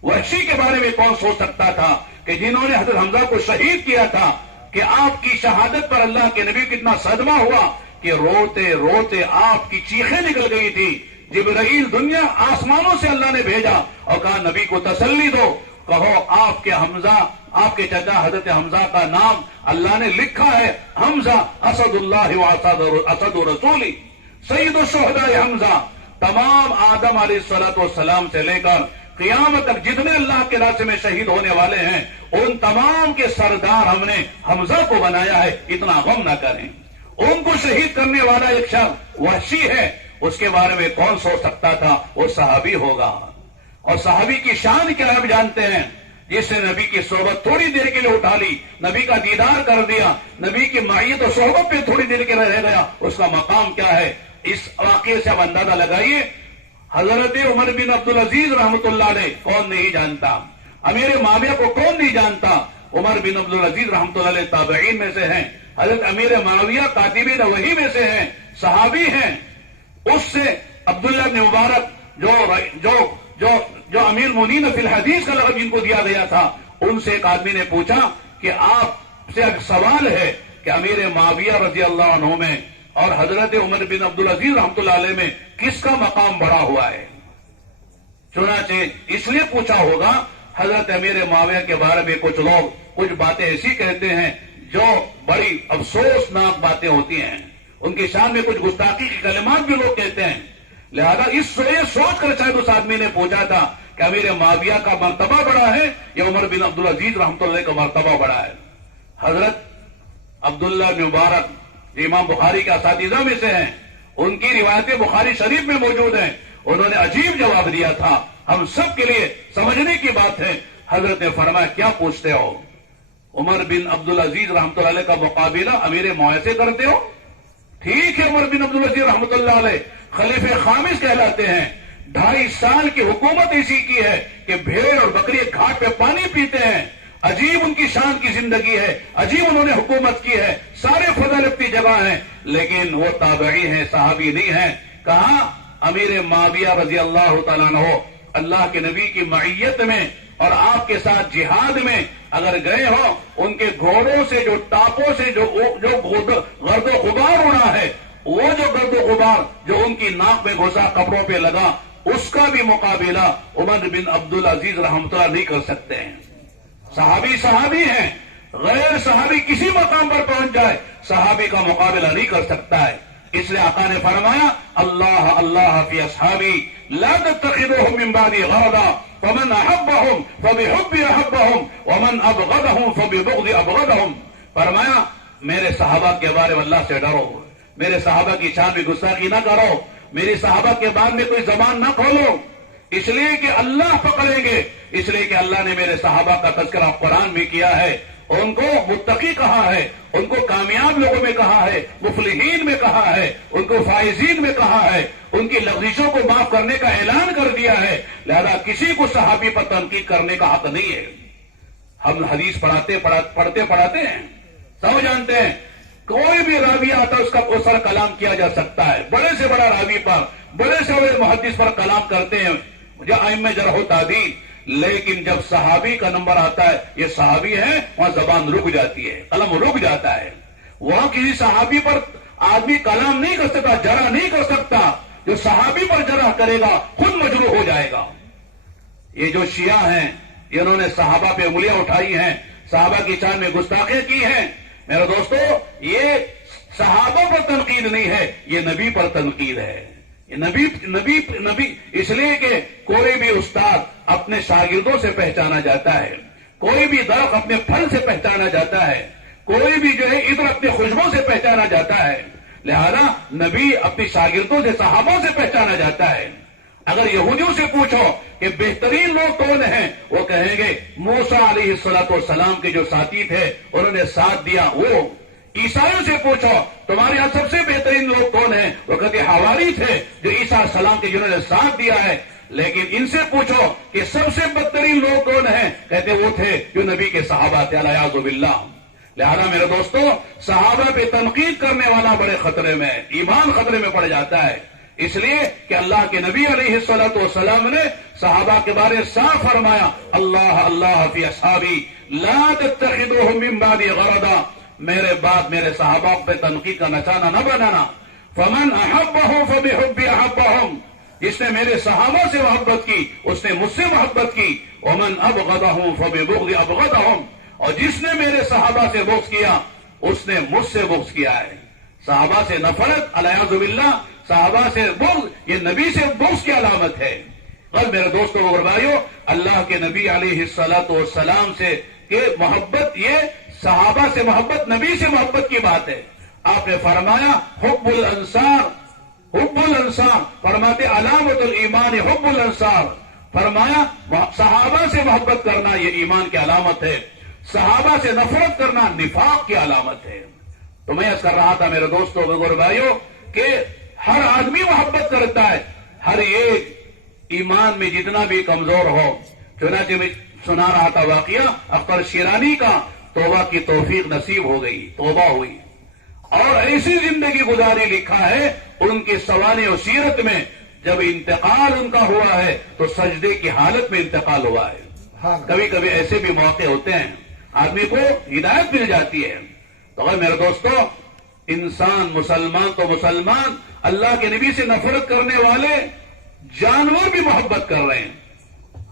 وحشی کے بارے میں کون سوچ سکتا تھا کہ جنہوں نے حضرت حمزہ کو شہید کیا تھا کہ آپ کی شہادت پر اللہ کے نبی کو اتنا صدمہ ہوا کہ روتے روتے آپ کی چیخیں نکل گئی تھی۔ جبرائیل دنیا آسمانوں سے اللہ نے بھیجا اور کہا نبی کو تسلی دو، کہو آپ کے حمزہ، آپ کے چچا حضرت حمزہ کا نام اللہ نے لکھا ہے، حمزہ اسد اللہ و اسد رسولی سید الشہداء حمزہ۔ تمام آدم علیہ السلام سے لے کر قیامت تک جتنے اللہ کے راستے میں شہید ہونے والے ہیں ان تمام کے سردار ہم نے حمزہ کو بنایا ہے، اتنا غم نہ کریں۔ ان کو شہید کرنے والا ایک شخص وحشی ہے، اس کے بارے میں کون سوچ سکتا تھا وہ صحابی ہوگا؟ اور صحابی کی شان کیا آپ جانتے ہیں؟ جس نے نبی کی صحبت تھوڑی دیر کے لیے اٹھا لی، نبی کا دیدار کر دیا، نبی کی معیت و صحبت پہ تھوڑی دیر کے لیے رہ گیا، اس کا مقام کیا ہے؟ اس واقعے سے آپ اندازہ لگائیے۔ حضرت عمر بن عبدالعزیز رحمۃ اللہ علیہ کون نہیں جانتا؟ امیر معاویہ کو کون نہیں جانتا؟ عمر بن عبدالعزیز رحمۃ اللہ علیہ تابعین میں سے ہیں، حضرت امیر معاویہ کاتبین وحی میں سے ہیں، صحابی ہیں۔ اس سے عبداللہ بن مبارک جو امیر المؤمنین فی الحدیث کا لقب جن کو دیا گیا تھا، ان سے ایک آدمی نے پوچھا کہ آپ سے ایک سوال ہے کہ امیر معاویہ رضی اللہ عنہ میں اور حضرت عمر بن عبدالعزیز رحمۃ اللہ علیہ میں کس کا مقام بڑا ہوا ہے؟ چنانچہ اس لیے پوچھا ہوگا حضرت امیر معاویہ کے بارے میں کچھ لوگ کچھ باتیں ایسی کہتے ہیں جو بڑی افسوسناک باتیں ہوتی ہیں، ان کی شان میں کچھ گستاخی کے کلمات بھی لوگ کہتے ہیں، لہذا اس سوچ کر شاید اس آدمی نے پوچھا تھا کہ امیر معاویہ کا مرتبہ بڑا ہے یا عمر بن عبدالعزیز رحمۃ اللہ کا مرتبہ بڑا ہے؟ حضرت عبداللہ بن مبارک امام بخاری کے اساتذہ میں سے ہیں، ان کی روایتیں بخاری شریف میں موجود ہیں، انہوں نے عجیب جواب دیا تھا، ہم سب کے لیے سمجھنے کی بات ہے۔ حضرت نے فرمایا کیا پوچھتے ہو؟ عمر بن عبدالعزیز رحمۃ اللہ علیہ کا مقابلہ امیر معاویہ سے کرتے ہو؟ ٹھیک ہے، عمر بن عبدالعزیز رحمۃ اللہ علیہ خلیفہ خامس کہلاتے ہیں، 2.5 سال کی حکومت ایسی کی ہے کہ بھیڑ اور بکری گھاٹ پہ پانی پیتے ہیں، عجیب ان کی شان کی زندگی ہے، عجیب انہوں نے حکومت کی ہے، سارے فضل اپنی جگہ ہیں، لیکن وہ تابعی ہیں، صحابی نہیں ہیں۔ کہا امیر معاویہ رضی اللہ تعالیٰ عنہ اللہ کے نبی کی معیت میں اور آپ کے ساتھ جہاد میں اگر گئے ہو، ان کے گھوڑوں سے جو ٹاپوں سے جو گرد و غبار اڑا ہے، وہ جو گرد و غبار جو ان کی ناک میں گھسا، کپڑوں پہ لگا، اس کا بھی مقابلہ عمر بن عبدالعزیز رحمۃ اللہ نہیں کر سکتے ہیں۔ صحابی ہیں، غیر صحابی کسی مقام پر پہنچ جائے صحابی کا مقابلہ نہیں کر سکتا ہے۔ اس لیے آقا نے فرمایا اللہ اللہ فی اصحابی لا تتخذوهم من بعدی غرضا فمن احبهم فبحبی احبهم ومن ابغضهم فببغضی ابغضهم. فرمایا میرے صحابہ کے بارے میں اللہ سے ڈرو، میرے صحابہ کی شان میں گستاخی نہ کرو، میری صحابہ کے بعد میں کوئی زبان نہ کھولو، اس لیے کہ اللہ پکڑیں گے، اس لیے کہ اللہ نے میرے صحابہ کا تذکرہ قرآن میں کیا ہے، ان کو متقی کہا ہے، ان کو کامیاب لوگوں میں کہا ہے، مفلحین میں کہا ہے، ان کو فائزین میں کہا ہے، ان کی لغزشوں کو معاف کرنے کا اعلان کر دیا ہے. لہذا کسی کو صحابی پر تنقید کرنے کا حق نہیں ہے. ہم حدیث پڑھتے پڑھاتے ہیں، سب جانتے ہیں کوئی بھی راوی آتا ہے اس کا سر کلام کیا جا سکتا ہے، بڑے سے بڑا راوی پر، بڑے سے بڑے محدث پر کلام کرتے ہیں جو ائمہ جرح و تعدیل، لیکن جب صحابی کا نمبر آتا ہے، یہ صحابی ہے، وہاں زبان رک جاتی ہے، قلم رک جاتا ہے. وہاں کسی صحابی پر آدمی کلام نہیں کر سکتا، جرح نہیں کر سکتا. جو صحابی پر جرح کرے گا خود مجروح ہو جائے گا. یہ جو شیعہ ہیں انہوں نے صحابہ پہ انگلیاں اٹھائی ہیں، صحابہ کی شان میں گستاخی کی ہیں. میرے دوستو، یہ صحابہ پر تنقید نہیں ہے، یہ نبی پر تنقید ہے. یہ نبی اس لیے کہ کوئی بھی استاد اپنے شاگردوں سے پہچانا جاتا ہے، کوئی بھی درخت اپنے پھل سے پہچانا جاتا ہے، کوئی بھی جو ہے عطر اپنے خوشبو سے پہچانا جاتا ہے. لہذا نبی اپنے شاگردوں سے، صحابوں سے پہچانا جاتا ہے. اگر یہودیوں سے پوچھو کہ بہترین لوگ کون ہیں، وہ کہیں گے موسیٰ علیہ السلام کے جو ساتھی تھے انہوں نے ساتھ دیا وہ. عیسائیوں سے پوچھو تمہارے یہاں سب سے بہترین لوگ کون ہیں، وہ کہتے حواری تھے جو عیسیٰ علیہ السلام کے جنہوں نے ساتھ دیا ہے. لیکن ان سے پوچھو کہ سب سے بدترین لوگ کون ہیں، کہتے وہ تھے جو نبی کے صحابہ تھے، الیاذ باللہ. لہذا میرے دوستو، صحابہ پہ تنقید کرنے والا بڑے خطرے میں، ایمان خطرے میں پڑ جاتا ہے. اس لیے کہ اللہ کے نبی علیہ السلام نے صحابہ کے بارے صاف فرمایا اللہ اللہ فی اصحابی لا تتخذوهم من بعدی غرضا، میرے بعد میرے صحابہ پہ تنقید کا نشانہ نہ بنانا. فمن احبهم فبحبی احبهم، جس نے میرے صحابہ سے محبت کی اس نے مجھ سے محبت کی. ومن ابغضهم فببغض ابغضهم، اور جس نے میرے صحابہ سے بغض کیا اس نے مجھ سے بغض کیا ہے. صحابہ سے نفرت، الیاذ باللہ، صحابہ سے بغض یہ نبی سے بغض کی علامت ہے. اور میرے دوستوں اور بھائیوں، اللہ کے نبی علیہ السلام سے کہ محبت، یہ صحابہ سے محبت نبی سے محبت کی بات ہے. آپ نے فرمایا حب الانصار، فرماتے علامت الایمان حب الانصار. فرمایا صحابہ سے محبت کرنا یہ ایمان کی علامت ہے، صحابہ سے نفرت کرنا نفاق کی علامت ہے. تو میں اس کر رہا تھا میرے دوستوں اور بھائیوں کہ ہر آدمی محبت کرتا ہے، ہر ایک ایمان میں جتنا بھی کمزور ہو. چنانچہ میں سنا رہا تھا واقعہ اختر شیرانی کا، توبہ کی توفیق نصیب ہو گئی، توبہ ہوئی اور ایسی زندگی گزاری. لکھا ہے ان کی سوانح و سیرت میں جب انتقال ان کا ہوا ہے تو سجدے کی حالت میں انتقال ہوا ہے. کبھی کبھی ایسے بھی موقع ہوتے ہیں آدمی کو ہدایت مل جاتی ہے. تو اگر میرے دوستو، انسان مسلمان تو مسلمان، اللہ کے نبی سے نفرت کرنے والے جانور بھی محبت کر رہے ہیں.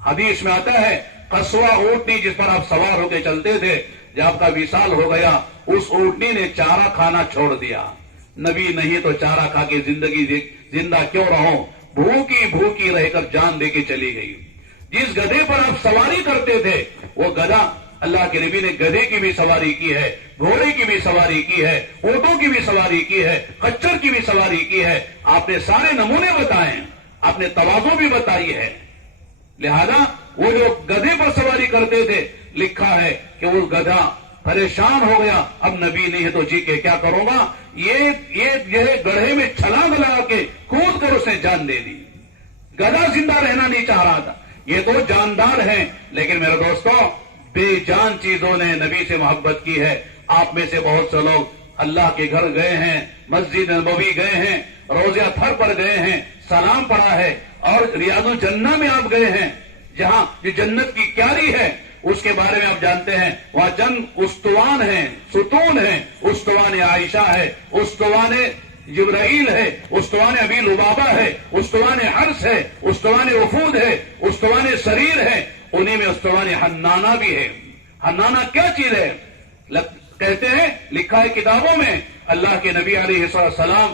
حدیث میں آتا ہے قصوہ اونٹنی جس پر آپ سوار ہو کے چلتے تھے، جب آپ کا وصال ہو گیا اس اونٹنی نے چارہ کھانا چھوڑ دیا. نبی نہیں تو چارہ کھا کے زندہ کیوں رہو، بھوکی رہ کر جان دے کے چلی گئی. جس گدھے پر آپ سواری کرتے تھے وہ گدھا، اللہ کے نبی نے گدھے کی بھی سواری کی ہے، گھوڑے کی بھی سواری کی ہے، اونٹوں کی بھی سواری کی ہے، خچر کی بھی سواری کی ہے. آپ نے سارے نمونے بتائے ہیں، آپ نے تواضع بھی بتائی ہے. لہذا وہ جو گدھے پر سواری کرتے تھے، لکھا ہے کہ وہ گدھا پریشان ہو گیا، اب نبی نہیں ہے تو جی کے کیا کروں گا. یہ گڑھے میں چھلانگ لگا کے کود کر اس نے جان دے دی. گدھا زندہ رہنا نہیں چاہ رہا تھا. یہ تو جاندار ہیں، لیکن میرے دوستو بے جان چیزوں نے نبی سے محبت کی ہے. آپ میں سے بہت سے لوگ اللہ کے گھر گئے ہیں، مسجد نبوی گئے ہیں، روضہ تھر پر گئے ہیں، سلام پڑھا ہے، اور ریاض الجنہ میں آپ گئے ہیں جہاں یہ جنت کی کیاری ہے اس کے بارے میں آپ جانتے ہیں. وہاں چند استوان ہیں، ستون ہیں. استوان عائشہ ہے، استوان جبرائیل ہے، استوان ابی لبابہ ہے، استوان حرس ہے، استوان وفود ہے، استوان سریر ہے. انہی میں استوان حنانہ بھی ہے. حنانہ کیا چیز ہے؟ کہتے ہیں، لکھا ہے کتابوں میں، اللہ کے نبی علیہ السلام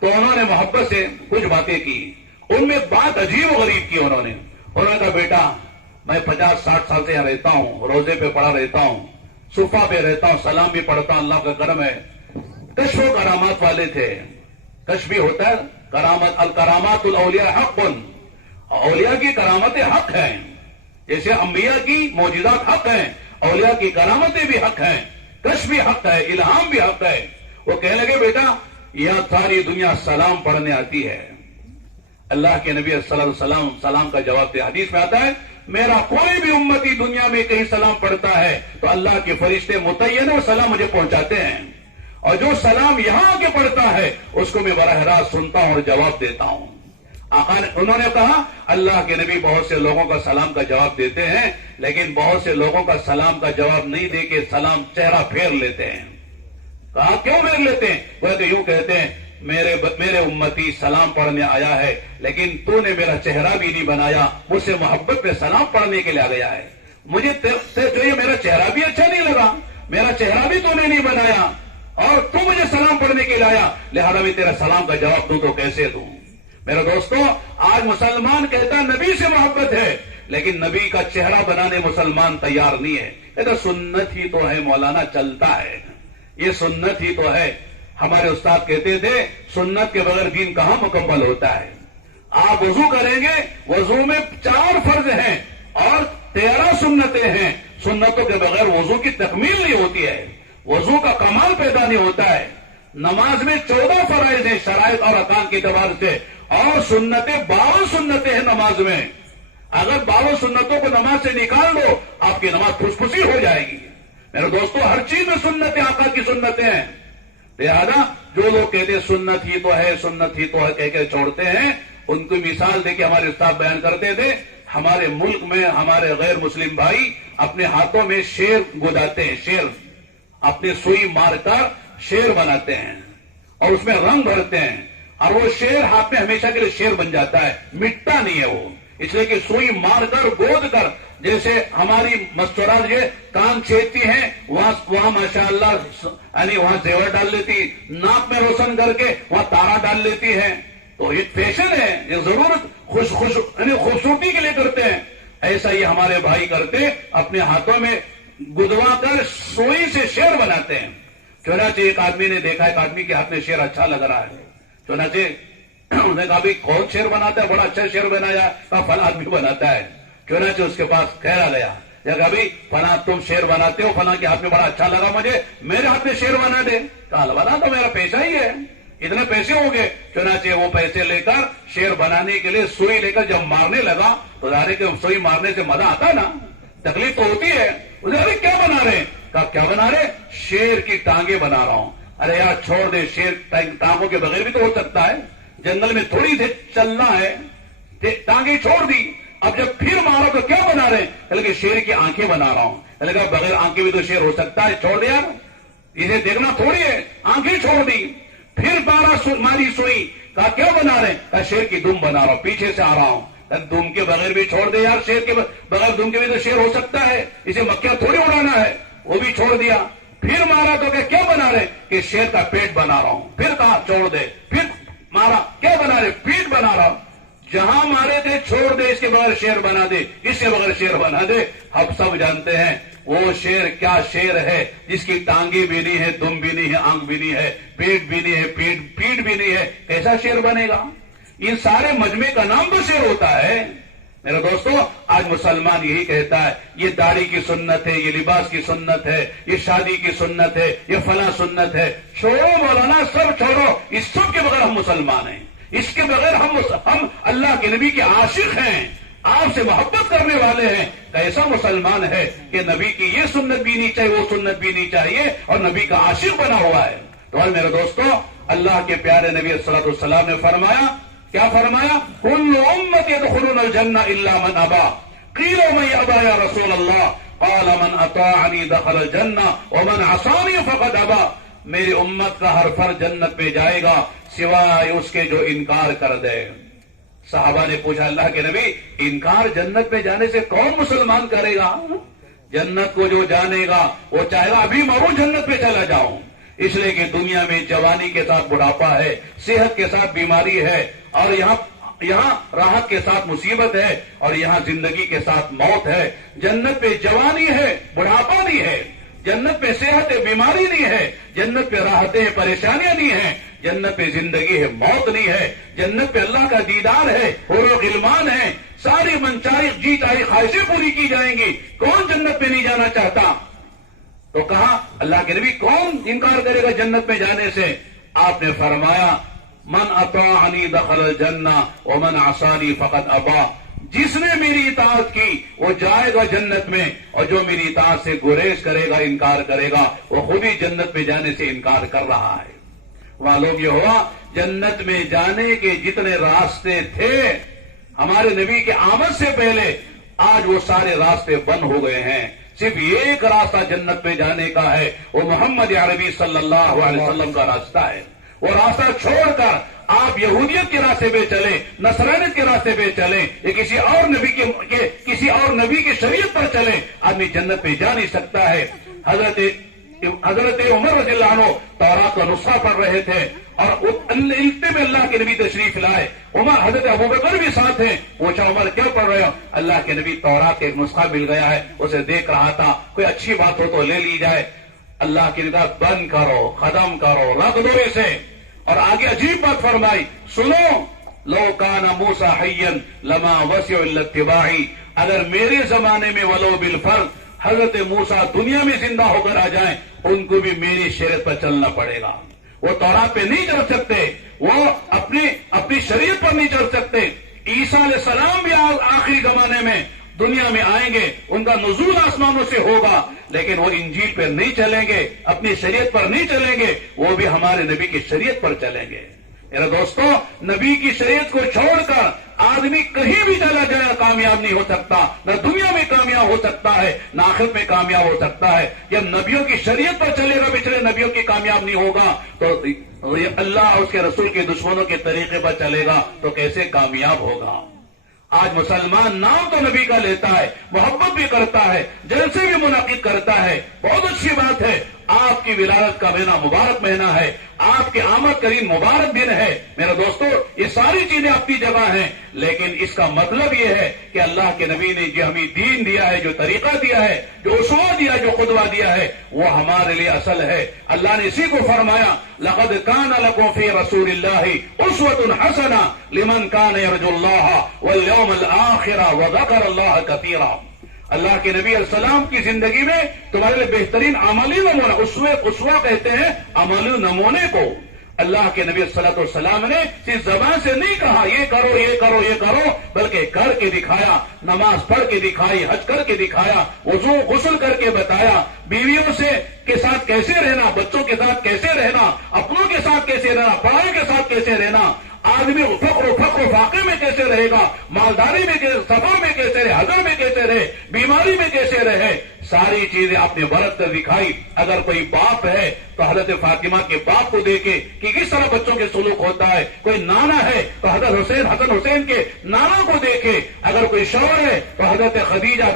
تو انہوں نے محبت سے کچھ باتیں کی. ان میں بات عجیب و غریب کی. انہوں نے کہا بیٹا میں 50-60 سال سے یہاں رہتا ہوں, روزے پہ پڑا رہتا ہوں, صفا پہ رہتا ہوں, سلام بھی پڑھتا ہوں, اللہ کا کرم ہے. کشف و کرامات والے تھے. کشف بھی ہوتا ہے کرامت. الکرامات الاولیاء حق. اولیاء کی کرامتیں حق ہیں, جیسے انبیاء کی معجزات حق ہیں, اولیاء کی کرامتیں بھی حق ہیں, کشف بھی حق ہے, الہام بھی حق ہے. وہ کہنے لگے بیٹا یہاں ساری دنیا سلام پڑھنے آتی ہے. اللہ کے نبی صلی اللہ علیہ وسلم سلام کا جواب دے. حدیث میں آتا ہے میرا کوئی بھی امتی دنیا میں کہیں سلام پڑھتا ہے تو اللہ کے فرشتے متعین وہ سلام مجھے پہنچاتے ہیں, اور جو سلام یہاں آ کے پڑھتا ہے اس کو میں براہ راست سنتا ہوں اور جواب دیتا ہوں. انہوں نے کہا اللہ کے نبی بہت سے لوگوں کا سلام کا جواب دیتے ہیں, لیکن بہت سے لوگوں کا سلام کا جواب نہیں دے کے سلام چہرہ پھیر لیتے ہیں. کہا کیوں پھیر لیتے ہیں؟ وہ تو یوں کہتے ہیں میرے امتی سلام پڑھنے آیا ہے, لیکن تو نے میرا چہرہ بھی نہیں بنایا, مجھ سے محبت پہ سلام پڑھنے کے لیے آ گیا ہے. مجھے جو یہ میرا چہرہ بھی اچھا نہیں لگا, میرا چہرہ بھی تو نے نہیں بنایا, اور تو مجھے سلام پڑھنے کے لیے آیا, لہذا بھی تیرا سلام کا جواب دوں تو کیسے دوں. میرے دوستو آج مسلمان کہتا نبی سے محبت ہے, لیکن نبی کا چہرہ بنانے مسلمان تیار نہیں ہے. کہتا سنت ہی تو ہے مولانا, چلتا ہے, یہ سنت ہی تو ہے. ہمارے استاد کہتے تھے سنت کے بغیر دین کہاں مکمل ہوتا ہے. آپ وضو کریں گے, وضو میں 4 فرض ہیں اور 13 سنتیں ہیں. سنتوں کے بغیر وضو کی تکمیل نہیں ہوتی ہے, وضو کا کمال پیدا نہیں ہوتا ہے. نماز میں 14 فرائض ہیں شرائط اور ارکان کے اعتبار سے, اور سنتیں 12 سنتیں ہیں نماز میں. اگر 12 سنتوں کو نماز سے نکال دو آپ کی نماز خوشخوشی ہو جائے گی. میرے دوستو ہر چیز میں سنتیں آقا کی سنتیں ہیں. لہذا جو لوگ کہتے ہیں سنت ہی تو ہے, سنت ہی تو ہے کہہ کے چھوڑتے ہیں, ان کی مثال دے کے ہمارے استاد بیان کرتے تھے. ہمارے ملک میں ہمارے غیر مسلم بھائی اپنے ہاتھوں میں شیر گداتے ہیں, شیر اپنے سوئی مار کر شیر بناتے ہیں اور اس میں رنگ بھرتے ہیں, اور وہ شیر ہاتھ میں ہمیشہ کے لیے شیر بن جاتا ہے, مٹتا نہیں ہے وہ. اس لیے کہ سوئی مار کر گود کر, جیسے ہماری مستورات یہ کان چھیدتی ہیں وہاں ماشاءاللہ یعنی وہاں زیور ڈال لیتی, ناک میں روشن کر کے وہاں تارا ڈال لیتی ہے. تو یہ فیشن ہے, یہ ضرورت یعنی خوبصورتی کے لیے کرتے ہیں. ایسا ہی ہمارے بھائی کرتے, اپنے ہاتھوں میں گدوا کر سوئی سے شیر بناتے ہیں. چنانچہ ایک آدمی نے دیکھا ایک آدمی کے ہاتھ میں شیر اچھا لگ رہا ہے. چنانچہ انہوں نے کہا کون شیر بناتا ہے, بڑا اچھا شیر بنایا. کہا فلاں آدمی بناتا ہے. چنانچہ اس کے پاس کہہ گیا کہ بھائی فلاں تم شیر بناتے ہو, فلاں کے ہاتھ میں بڑا اچھا لگا مجھے, میرے ہاتھ میں شیر بنا دے. کہا بنا تو میرا پیسہ ہی ہے, اتنے پیسے ہو گئے. چنانچہ وہ پیسے لے کر شیر بنانے کے لیے سوئی لے کر جب مارنے لگا تو ظاہر ہے کہ سوئی مارنے سے مزہ آتا ہے نا, تکلیف تو ہوتی ہے. ارے کیا بنا رہے؟ کہا کیا بنا رہے؟ شیر کی ٹانگیں بنا رہا ہوں. ارے یار چھوڑ دے, شیر ٹانگوں کے بغیر بھی تو ہو سکتا ہے, جنگل میں تھوڑی دیر چلنا ہے, ٹانگیں چھوڑ دی. اب جب پھر مارو تو کیا بنا رہے؟ کہ شیر کی آنکھیں بنا رہا ہوں. کہ بغیر آنکھیں بھی تو شیر ہو سکتا ہے, چھوڑ دے یار, اسے دیکھنا تھوڑی ہے. آنکھیں چھوڑ دی, پھر ماری سوئی. کہا کیا بنا رہے؟ کہا شیر کی دم بنا رہا ہوں, پیچھے سے آ رہا ہوں. دم کے بغیر بھی چھوڑ دے یار, شیر کے بغیر دم کے بھی تو شیر ہو سکتا ہے, اسے مکھیاں تھوڑی اڑانا ہے. وہ بھی چھوڑ دیا. پھر مارا تو کیا بنا رہے؟ کہ شیر کا پیٹ بنا رہا ہوں. پھر کہا چھوڑ دے, پھر مارا, کیا بنا رہے؟ پیٹ بنا رہا ہوں. جہاں مارے تھے چھوڑ دے, اس کے بغیر شیر بنا دے, اس کے بغیر شیر بنا دے. ہم سب جانتے ہیں وہ شیر کیا شیر ہے جس کی ٹانگیں بھی نہیں ہے, دم بھی نہیں ہے, آنکھ بھی نہیں ہے, پیٹ بھی نہیں ہے, پیٹ بھی نہیں ہے. کیسا شیر بنے گا؟ ان سارے مجمع کا نام تو شیر ہوتا ہے. میرے دوستو آج مسلمان یہی کہتا ہے یہ داڑھی کی سنت ہے, یہ لباس کی سنت ہے, یہ شادی کی سنت ہے, یہ فلاں سنت ہے. چھوڑو مولانا, سب چھوڑو. اس سب کے بغیر ہم مسلمان ہیں, اس کے بغیر ہم اللہ کے نبی کے عاشق ہیں, آپ سے محبت کرنے والے ہیں. کیسا مسلمان ہے کہ نبی کی یہ سنت بھی نہیں چاہیے, وہ سنت بھی نہیں چاہیے, اور نبی کا عاشق بنا ہوا ہے. تو آج میرے دوستو اللہ کے پیارے نبی صلی اللہ علیہ وسلم نے فرمایا, کیا فرمایا؟ کل امتی يدخلون الجنہ الا من ابا. قیل من ابا یا رسول اللہ؟ قال من اطاعنی دخل الجنہ ومن عصانی فقد ابا. میری امت کا ہر فرد جنت میں جائے گا سوائے اس کے جو انکار کر دے. صحابہ نے پوچھا اللہ کے نبی انکار جنت میں جانے سے کون مسلمان کرے گا؟ جنت کو جو جانے گا وہ چاہے گا ابھی مروں جنت پہ چلا جاؤں, اس لیے کہ دنیا میں جوانی کے ساتھ بڑھاپا ہے، صحت کے ساتھ بیماری ہے، اور یہاں راحت کے ساتھ مصیبت ہے، اور یہاں زندگی کے ساتھ موت ہے۔ جنت پہ جوانی ہے، بڑھاپا نہیں ہے، جنت پہ صحت ہے، بیماری نہیں ہے، جنت پہ راحتیں پریشانیاں نہیں ہیں، جنت پہ زندگی ہے، موت نہیں ہے، جنت پہ اللہ کا دیدار ہے، حور و غلمان ہے، ساری منچاہی جی چاہی خواہشیں پوری کی جائیں گی۔ کون جنت پہ نہیں جانا چاہتا؟ تو کہا اللہ کے نبی کون انکار کرے گا جنت میں جانے سے؟ آپ نے فرمایا من اطاعنی دخل الجنہ ومن عصانی فقد ابا، جس نے میری اطاعت کی وہ جائے گا جنت میں، اور جو میری اطاعت سے گریز کرے گا، انکار کرے گا، وہ خود ہی جنت میں جانے سے انکار کر رہا ہے۔ معلوم یہ ہوا جنت میں جانے کے جتنے راستے تھے ہمارے نبی کے آمد سے پہلے، آج وہ سارے راستے بند ہو گئے ہیں۔ صرف ایک راستہ جنت میں جانے کا ہے، وہ محمد عربی صلی اللہ علیہ وسلم کا راستہ ہے۔ وہ راستہ چھوڑ کر آپ یہودیت کے راستے پہ چلیں، نصرانیت کے راستے پہ چلیں، یا کسی اور نبی کی شریعت پر چلیں، آدمی جنت پہ جا نہیں سکتا ہے۔ حضرت عمر رضی اللہ عنہ تورات کا نسخہ پڑھ رہے تھے، اور اتنے میں اللہ کے نبی تشریف لائے۔ عمر حضرت ابوبکر بھی ساتھ ہیں، پوچھا عمر کیا پڑھ رہے ہو؟ اللہ کے نبی تورات کا ایک نسخہ مل گیا ہے، اسے دیکھ رہا تھا، کوئی اچھی بات ہو تو لے لی جائے۔ اللہ کی نگاہ بند کرو، ختم کرو، رکھ دو اسے۔ اور آگے عجیب بات فرمائی، سنو لو کان موسیٰ حیا لما وسع الا اتباعی، اگر میرے زمانے میں ولو بالفرض حضرت موسیٰ دنیا میں زندہ ہو کر آ جائیں، ان کو بھی میری شریعت پر چلنا پڑے گا۔ وہ تورات پہ نہیں چل سکتے، وہ اپنی شریعت پر نہیں چل سکتے۔ عیسیٰ علیہ السلام بھی آخری زمانے میں دنیا میں آئیں گے، ان کا نزول آسمانوں سے ہوگا، لیکن وہ انجیل پر نہیں چلیں گے، اپنی شریعت پر نہیں چلیں گے، وہ بھی ہمارے نبی کی شریعت پر چلیں گے۔ میرے دوستو، نبی کی شریعت کو چھوڑ کر آدمی کہیں بھی چلا جائے کامیاب نہیں ہو سکتا، نہ دنیا میں کامیاب ہو سکتا ہے، نہ آخرت میں کامیاب ہو سکتا ہے۔ جب نبیوں کی شریعت پر چلے گا، پچھلے نبیوں کی کامیاب نہیں ہوگا، تو اللہ اور اس کے رسول کے دشمنوں کے طریقے پر چلے گا تو کیسے کامیاب ہوگا؟ آج مسلمان نام تو نبی کا لیتا ہے، محبت بھی کرتا ہے، جلسے بھی منعقد کرتا ہے، بہت اچھی بات ہے۔ آپ کی ولادت کا مہینہ مبارک مہینہ ہے، آپ کے آمد کریم مبارک دن ہے۔ میرے دوستو، یہ ساری چیزیں اپنی جگہ ہیں، لیکن اس کا مطلب یہ ہے کہ اللہ کے نبی نے جو ہمیں دین دیا ہے، جو طریقہ دیا ہے، جو اسوہ دیا، جو قدوہ دیا ہے، وہ ہمارے لیے اصل ہے۔ اللہ نے اسی کو فرمایا لقد کان لکم فی رسول اللہ اسوۃ حسنہ لمن کان یرجو اللہ والیوم الآخر وذکر اللہ کثیرا۔ اللہ کے نبی علیہ السلام کی زندگی میں تمہارے لیے بہترین عملی نمونہ، اسوہ کہتے ہیں عملی نمونے کو۔ اللہ کے نبی صلی اللہ علیہ وسلم نے صرف زبان سے نہیں کہا یہ کرو یہ کرو یہ کرو، بلکہ کر کے دکھایا، نماز پڑھ کے دکھائی، حج کر کے دکھایا، وضو غسل کر کے بتایا، بیویوں کے ساتھ کیسے رہنا، بچوں کے ساتھ کیسے رہنا، اپنوں کے ساتھ کیسے رہنا، پڑھائی کے ساتھ کیسے رہنا، آدمی فقر و فاقے میں کیسے رہے گا، مالداری میں کیسے، سفر میں کیسے رہے، حضر میں کیسے رہے، بیماری میں کیسے رہے، ساری چیزیں آپ نے برت کر دکھائی۔ اگر کوئی باپ ہے تو حضرت فاطمہ کے باپ کو دیکھے کہ کس طرح بچوں کے سلوک ہوتا ہے، کوئی نانا ہے تو حسن حسین کے نانا کو دیکھے، اگر کوئی شوہر ہے تو حضرت خدیجہ،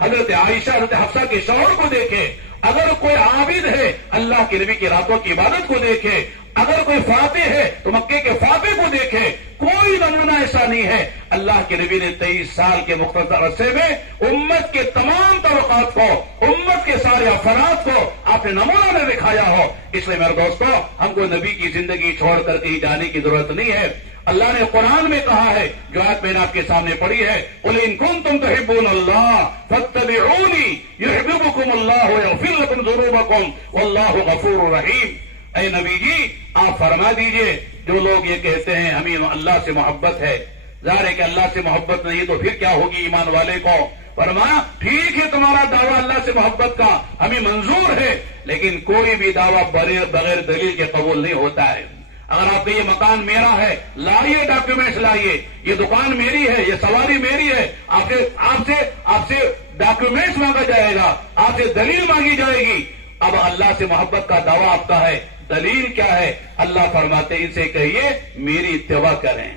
حضرت عائشہ، حضرت حفصہ کے شوہر کو دیکھے، اگر کوئی عابد ہے اللہ کے نبی کی راتوں کی عبادت کو دیکھے، اگر کوئی فاتح ہے تو مکے کے فاتح کو دیکھے۔ کوئی نمونہ ایسا نہیں ہے۔ اللہ کے نبی نے 23 سال کے مختصر عرصے میں امت کے تمام طبقات کو، امت کے سارے افراد کو آپ نے نمونہ میں دکھایا ہو۔ اس لیے میرے دوستو، ہم کو نبی کی زندگی چھوڑ کر کہیں جانے کی ضرورت نہیں ہے۔ اللہ نے قرآن میں کہا ہے، جو آیت میں نے آپ کے سامنے پڑھی ہے، قُلْ إِن كُنتُمْ تُحِبُّونَ اللَّهَ فَاتَّبِعُونِي يُحْبِبْكُمُ اللَّهُ وَيَغْفِرْ لَكُمْ ذُنُوبَكُمْ وَاللَّهُ غَفُورٌ رَحِيمٌ۔ اے نبی جی، آپ فرما دیجئے، جو لوگ یہ کہتے ہیں ہمیں اللہ سے محبت ہے، ظاہر ہے کہ اللہ سے محبت نہیں تو پھر کیا ہوگی ایمان والے کو؟ فرمایا ٹھیک ہے، تمہارا دعویٰ اللہ سے محبت کا ہمیں منظور ہے، لیکن کوئی بھی دعویٰ بغیر دلیل کے قبول نہیں ہوتا ہے۔ اگر آپ کا یہ مکان میرا ہے، لائیے ڈاکیومنٹس لائیے، یہ دکان میری ہے، یہ سواری میری ہے، آپ سے ڈاکیومنٹس مانگا جائے گا، آپ سے دلیل مانگی جائے گی۔ اب اللہ سے محبت کا دعویٰ آپ کا ہے، دلیل کیا ہے؟ اللہ فرماتے ان سے کہیے میری اتباع کریں،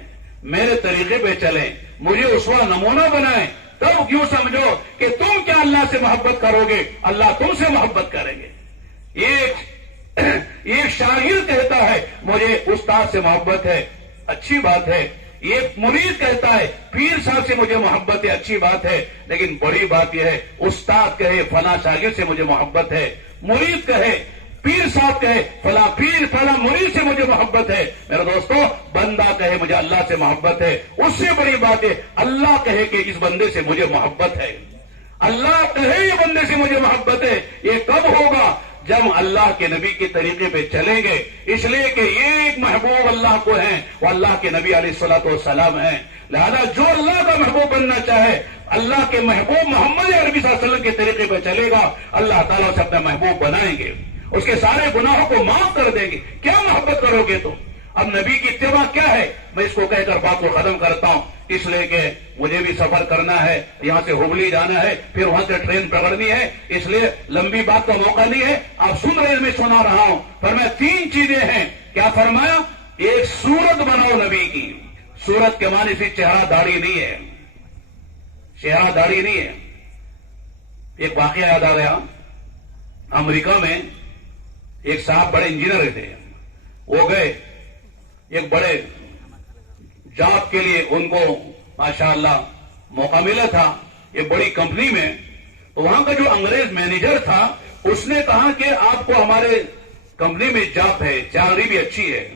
میرے طریقے پہ چلیں، مجھے اسوہ نمونہ بنائیں، تب کیوں سمجھو کہ تم کیا اللہ سے محبت کرو گے، اللہ تم سے محبت کریں گے۔ ایک شاگرد کہتا ہے مجھے استاد سے محبت ہے، اچھی بات ہے. ایک مرید کہتا ہے پیر صاحب سے مجھے محبت ہے، اچھی بات ہے. لیکن بڑی بات یہ ہے استاد کہے فلاں شاگرد سے مجھے محبت ہے، مرید کہے پیر صاحب کہے فلاں پیر فلاں مرید سے مجھے محبت ہے. میرے دوستو بندہ کہے مجھے اللہ سے محبت ہے، اس سے بڑی بات ہے اللہ کہے کہ اس بندے سے مجھے محبت ہے. اللہ کہے یہ بندے سے مجھے محبت ہے. یہ کب ہوگا؟ جب اللہ کے نبی کے طریقے پہ چلیں گے. اس لیے کہ ایک محبوب اللہ کو ہیں وہ اللہ کے نبی علیہ الصلوۃ والسلام ہیں. لہذا جو اللہ کا محبوب بننا چاہے اللہ کے محبوب محمد عربی صلی اللہ علیہ وسلم کے طریقے پہ چلے گا، اللہ تعالیٰ سے اپنا محبوب بنائیں گے، اس کے سارے گناہوں کو معاف کر دیں گے. کیا محبت کرو گے تو؟ اب نبی کی اتباع کیا ہے؟ میں اس کو کہہ کر بات کو ختم کرتا ہوں. اس لیے کہ مجھے بھی سفر کرنا ہے، یہاں سے ہبلی جانا ہے، پھر وہاں سے ٹرین پکڑنی ہے، اس لیے لمبی بات کا موقع نہیں ہے. آپ سن رہے ہیں، میں سنا رہا ہوں. فرمایا 3 چیزیں ہیں. کیا فرمایا؟ ایک صورت بناؤ نبی کی. صورت کے معنی سے چہرہ داڑھی نہیں ہے، چہرہ داڑھی نہیں ہے. ایک واقعہ یاد آ گیا. امریکہ میں ایک صاحب بڑے انجینئر تھے، وہ گئے ایک بڑے جاب کے لیے، ان کو ماشاءاللہ موقع ملا تھا ایک بڑی کمپنی میں. تو وہاں کا جو انگریز مینیجر تھا اس نے کہا کہ آپ کو ہمارے کمپنی میں جاب ہے، سیلری بھی اچھی ہے،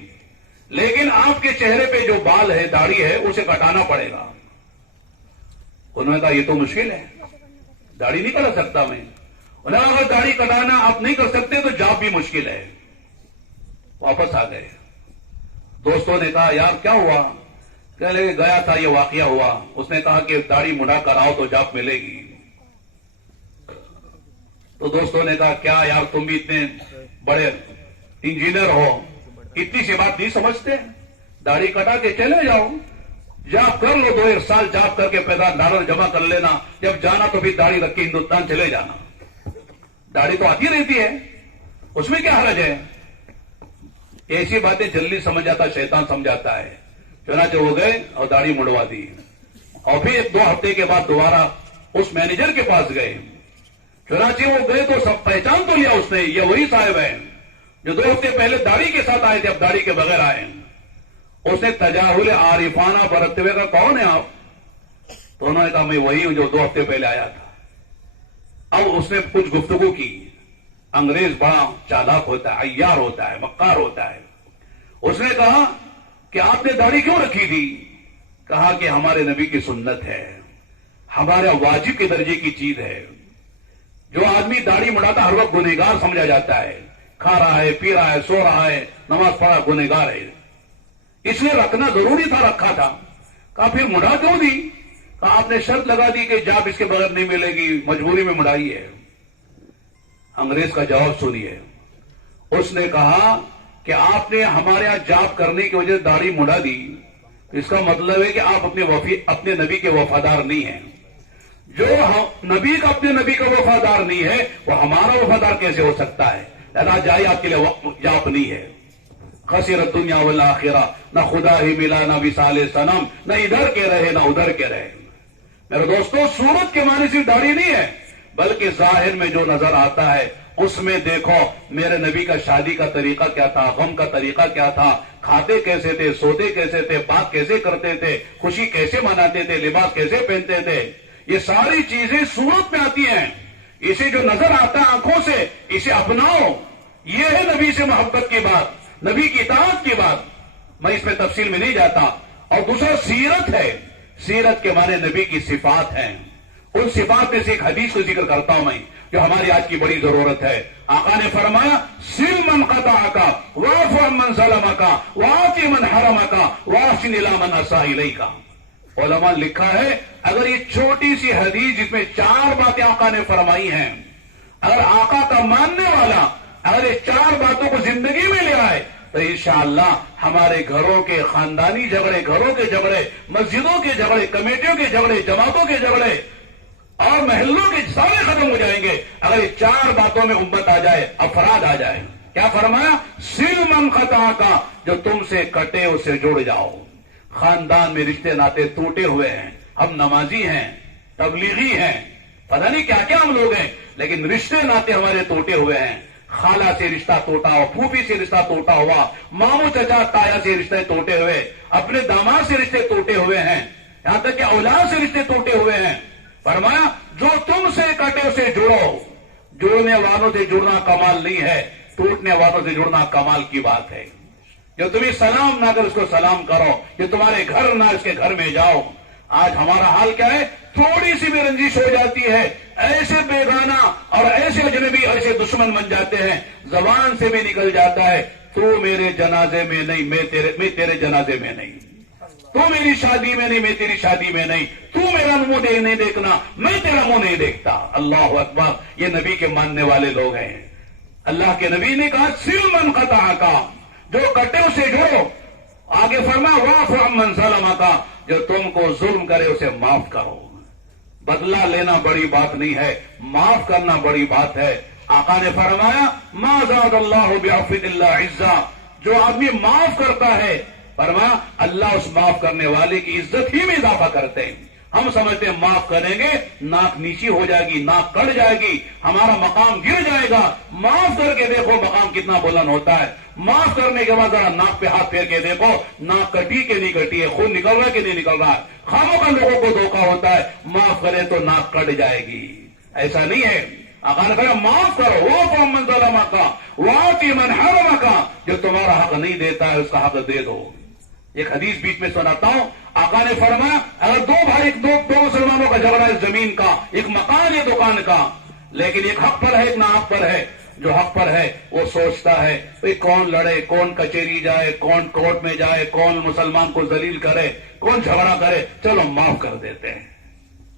لیکن آپ کے چہرے پہ جو بال ہے داڑھی ہے اسے کٹانا پڑے گا. انہوں نے کہا یہ تو مشکل ہے، داڑھی نہیں کٹا سکتا میں. انہوں نے کہا اگر داڑھی کٹانا آپ نہیں کر سکتے تو جاب بھی مشکل ہے. واپس آ گئے. دوستوں نے کہا یار کیا ہوا؟ کہہ لے گیا تھا یہ واقعہ ہوا. اس نے کہا کہ داڑھی مڑا کر آؤ تو جاب ملے گی. تو دوستوں نے کہا کیا یار تم بھی اتنے بڑے انجینئر ہو، اتنی سی بات نہیں سمجھتے؟ داڑھی کٹا کے چلے جاؤ، جاب کر لو، 2-1 سال جاب کر کے پیدا ڈالر جمع کر لینا، جب جانا تو پھر داڑھی رکھ کے ہندوستان چلے جانا. داڑھی تو آتی رہتی ہے، اس میں کیا حرج ہے؟ ایسی باتیں جلدی سمجھ جاتا شیطان سمجھاتا ہے. چنانچہ ہو گئے اور داڑھی مڑوا دی. اور پھر 2 ہفتے کے بعد دوبارہ اس مینیجر کے پاس گئے. چنانچہ وہ گئے تو سب پہچان تو لیا اس نے، یہ وہی صاحب ہیں جو 2 ہفتے پہلے داڑھی کے ساتھ آئے تھے، اب داڑھی کے بغیر آئے. اس نے تجاہل عارفانہ برتتے ہوئے کہا کون ہے آپ؟ تو انہوں نے کہا میں وہی ہوں جو 2 ہفتے پہلے آیا تھا. اب اس نے کچھ گفتگو کی. انگریز بڑا چالاک ہوتا ہے، عیار ہوتا ہے، مکار ہوتا ہے. اس نے کہا کہ آپ نے داڑھی کیوں رکھی تھی؟ کہا کہ ہمارے نبی کی سنت ہے، ہمارا واجب کے درجے کی چیز ہے. جو آدمی داڑھی مڑاتا ہر وقت گنہگار سمجھا جاتا ہے، کھا رہا ہے، پی رہا ہے، سو رہا ہے، نماز پڑھا، گنہگار ہے. اس لیے رکھنا ضروری تھا، رکھا تھا. کہا پھر مڑا کیوں دی؟ کہا آپ نے شرط لگا دی کہ جاب اس کے بغیر نہیں ملے گی، مجبوری میں مڑائی ہے. انگریز کا جواب سنیے. اس نے کہا کہ آپ نے ہمارے یہاں جاب کرنے کی وجہ سے داڑھی مڑا دی، اس کا مطلب ہے کہ آپ اپنے نبی کے وفادار نہیں ہیں. جو نبی کا اپنے نبی کا وفادار نہیں ہے وہ ہمارا وفادار کیسے ہو سکتا ہے؟ لہذا جائے آپ کے لیے جاب نہیں ہے. خسرت دنیا والآخرہ، نہ خدا ہی ملا نہ وصال صنم، نہ ادھر کے رہے نہ ادھر کے رہے. میرے دوستوں صورت کے معنی صرف داڑھی نہیں ہے، بلکہ ظاہر میں جو نظر آتا ہے اس میں دیکھو میرے نبی کا شادی کا طریقہ کیا تھا، غم کا طریقہ کیا تھا، کھاتے کیسے تھے، سوتے کیسے تھے، بات کیسے کرتے تھے، خوشی کیسے مناتے تھے، لباس کیسے پہنتے تھے. یہ ساری چیزیں صورت میں آتی ہیں. اسے جو نظر آتا ہے آنکھوں سے اسے اپناؤ. یہ ہے نبی سے محبت کی بات، نبی کی اطاعت کی بات. میں اس میں تفصیل میں نہیں جاتا. اور دوسرا سیرت ہے. سیرت کے معنی نبی کی صفات ہیں. ان صفات میں سے ایک حدیث کو ذکر کرتا ہوں میں جو ہماری آج کی بڑی ضرورت ہے. آقا نے فرمایا سل من قطعک واعف عمن ظلمک واعط من حرمک واحسن الی من اساء الیک. علماء لکھا ہے اگر یہ چھوٹی سی حدیث جس میں 4 باتیں آقا نے فرمائی ہیں، اگر آقا کا ماننے والا اگر یہ 4 باتوں کو زندگی میں لے آئے تو انشاءاللہ ہمارے گھروں کے خاندانی جھگڑے، گھروں کے جھگڑے، مسجدوں کے جھگڑے، کمیٹیوں کے جھگڑے، جماعتوں کے جھگڑے اور محلوں کے سارے ختم ہو جائیں گے اگر یہ 4 باتوں میں امت آ جائے، افراد آ جائے. کیا فرمایا؟ سل من قطعک، جو تم سے کٹے اسے جڑ جاؤ. خاندان میں رشتے ناطے ٹوٹے ہوئے ہیں، ہم نمازی ہیں، تبلیغی ہیں، پتہ نہیں کیا کیا ہم لوگ ہیں، لیکن رشتے ناطے ہمارے ٹوٹے ہوئے ہیں. خالہ سے رشتہ ٹوٹا ہوا، پھوپھی سے رشتہ ٹوٹا ہوا، ماموں چچا تایا سے رشتے ٹوٹے ہوئے، اپنے داماد سے رشتے ٹوٹے ہوئے ہیں، یہاں تک کہ اولاد سے رشتے ٹوٹے ہوئے ہیں. فرمایا جو تم سے کٹے اسے جوڑو. جوڑنے والوں سے جڑنا کمال نہیں ہے، ٹوٹنے والوں سے جڑنا کمال کی بات ہے. جو تمہیں سلام نہ کر اس کو سلام کرو، جو تمہارے گھر نہ اس کے گھر میں جاؤ. آج ہمارا حال کیا ہے؟ تھوڑی سی بھی رنجش ہو جاتی ہے، ایسے بیگانہ اور ایسے اجنبی ایسے دشمن بن جاتے ہیں، زبان سے بھی نکل جاتا ہے تو میرے جنازے میں نہیں، میں تیرے جنازے میں نہیں، تو میری شادی میں نہیں، میں تیری شادی میں نہیں، تو میرا منہ نہیں دیکھنا، میں تیرا منہ نہیں دیکھتا. اللہ اکبر. یہ نبی کے ماننے والے لوگ ہیں. اللہ کے نبی نے کہا سل من قطع کا، جو کٹے اسے جوڑو. آگے فرمایا واعف عمن ظلم کا، جو تم کو ظلم کرے اسے معاف کرو. بدلہ لینا بڑی بات نہیں ہے، معاف کرنا بڑی بات ہے. آقا نے فرمایا ما زاد اللہ بعفو الا عزا، جو آدمی معاف کرتا ہے فرمایا اللہ اس معاف کرنے والے کی عزت ہی میں اضافہ کرتے ہیں. ہم سمجھتے ہیں معاف کریں گے ناک نیچی ہو جائے گی، ناک کٹ جائے گی، ہمارا مقام گر جائے گا. معاف کر کے دیکھو مقام کتنا بلند ہوتا ہے. معاف کرنے کے بعد ذرا ناک پہ ہاتھ پھیر کے دیکھو ناک کٹی کہ نہیں کٹی ہے، خون نکل رہا ہے کہ نہیں نکل رہا ہے. خاموں کا لوگوں کو دھوکہ ہوتا ہے، معاف کرے تو ناک کٹ جائے گی. ایسا نہیں ہے. آقا نے کہا معاف کرو، وہ من ظلم کا واتی من حرم کا، جو تمہارا حق نہیں دیتا ہے اس کا حق دے دو. ایک حدیث بیچ میں سناتا ہوں. آقا نے فرمایا اگر دو بھائی دو مسلمانوں کا جھگڑا ہے زمین کا، ایک مکان یا دکان کا، لیکن ایک حق پر ہے ایک نہ حق پر ہے. جو حق پر ہے وہ سوچتا ہے بھئی کون لڑے، کون کچہری جائے، کون کورٹ میں جائے، کون مسلمان کو ذلیل کرے، کون جھگڑا کرے، چلو معاف کر دیتے ہیں،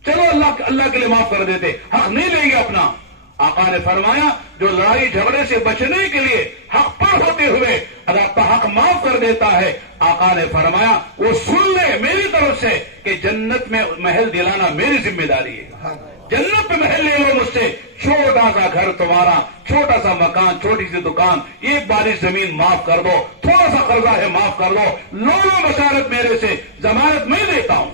چلو اللہ کے لیے معاف کر دیتے، حق نہیں لیں گے اپنا. آقا نے فرمایا جو لڑائی جھگڑے سے بچنے کے لیے حق پر ہوتے ہوئے اگر اپنا حق معاف کر دیتا ہے، آقا نے فرمایا وہ سن لے میری طرف سے کہ جنت میں محل دلانا میری ذمہ داری ہے. جنت میں محل لے لو مجھ سے، چھوٹا سا گھر تمہارا، چھوٹا سا مکان، چھوٹی سی دکان، ایک باری زمین معاف کر دو، تھوڑا سا قرضہ ہے معاف کر دو، لو بشارت میرے سے، ضمانت میں دیتا ہوں.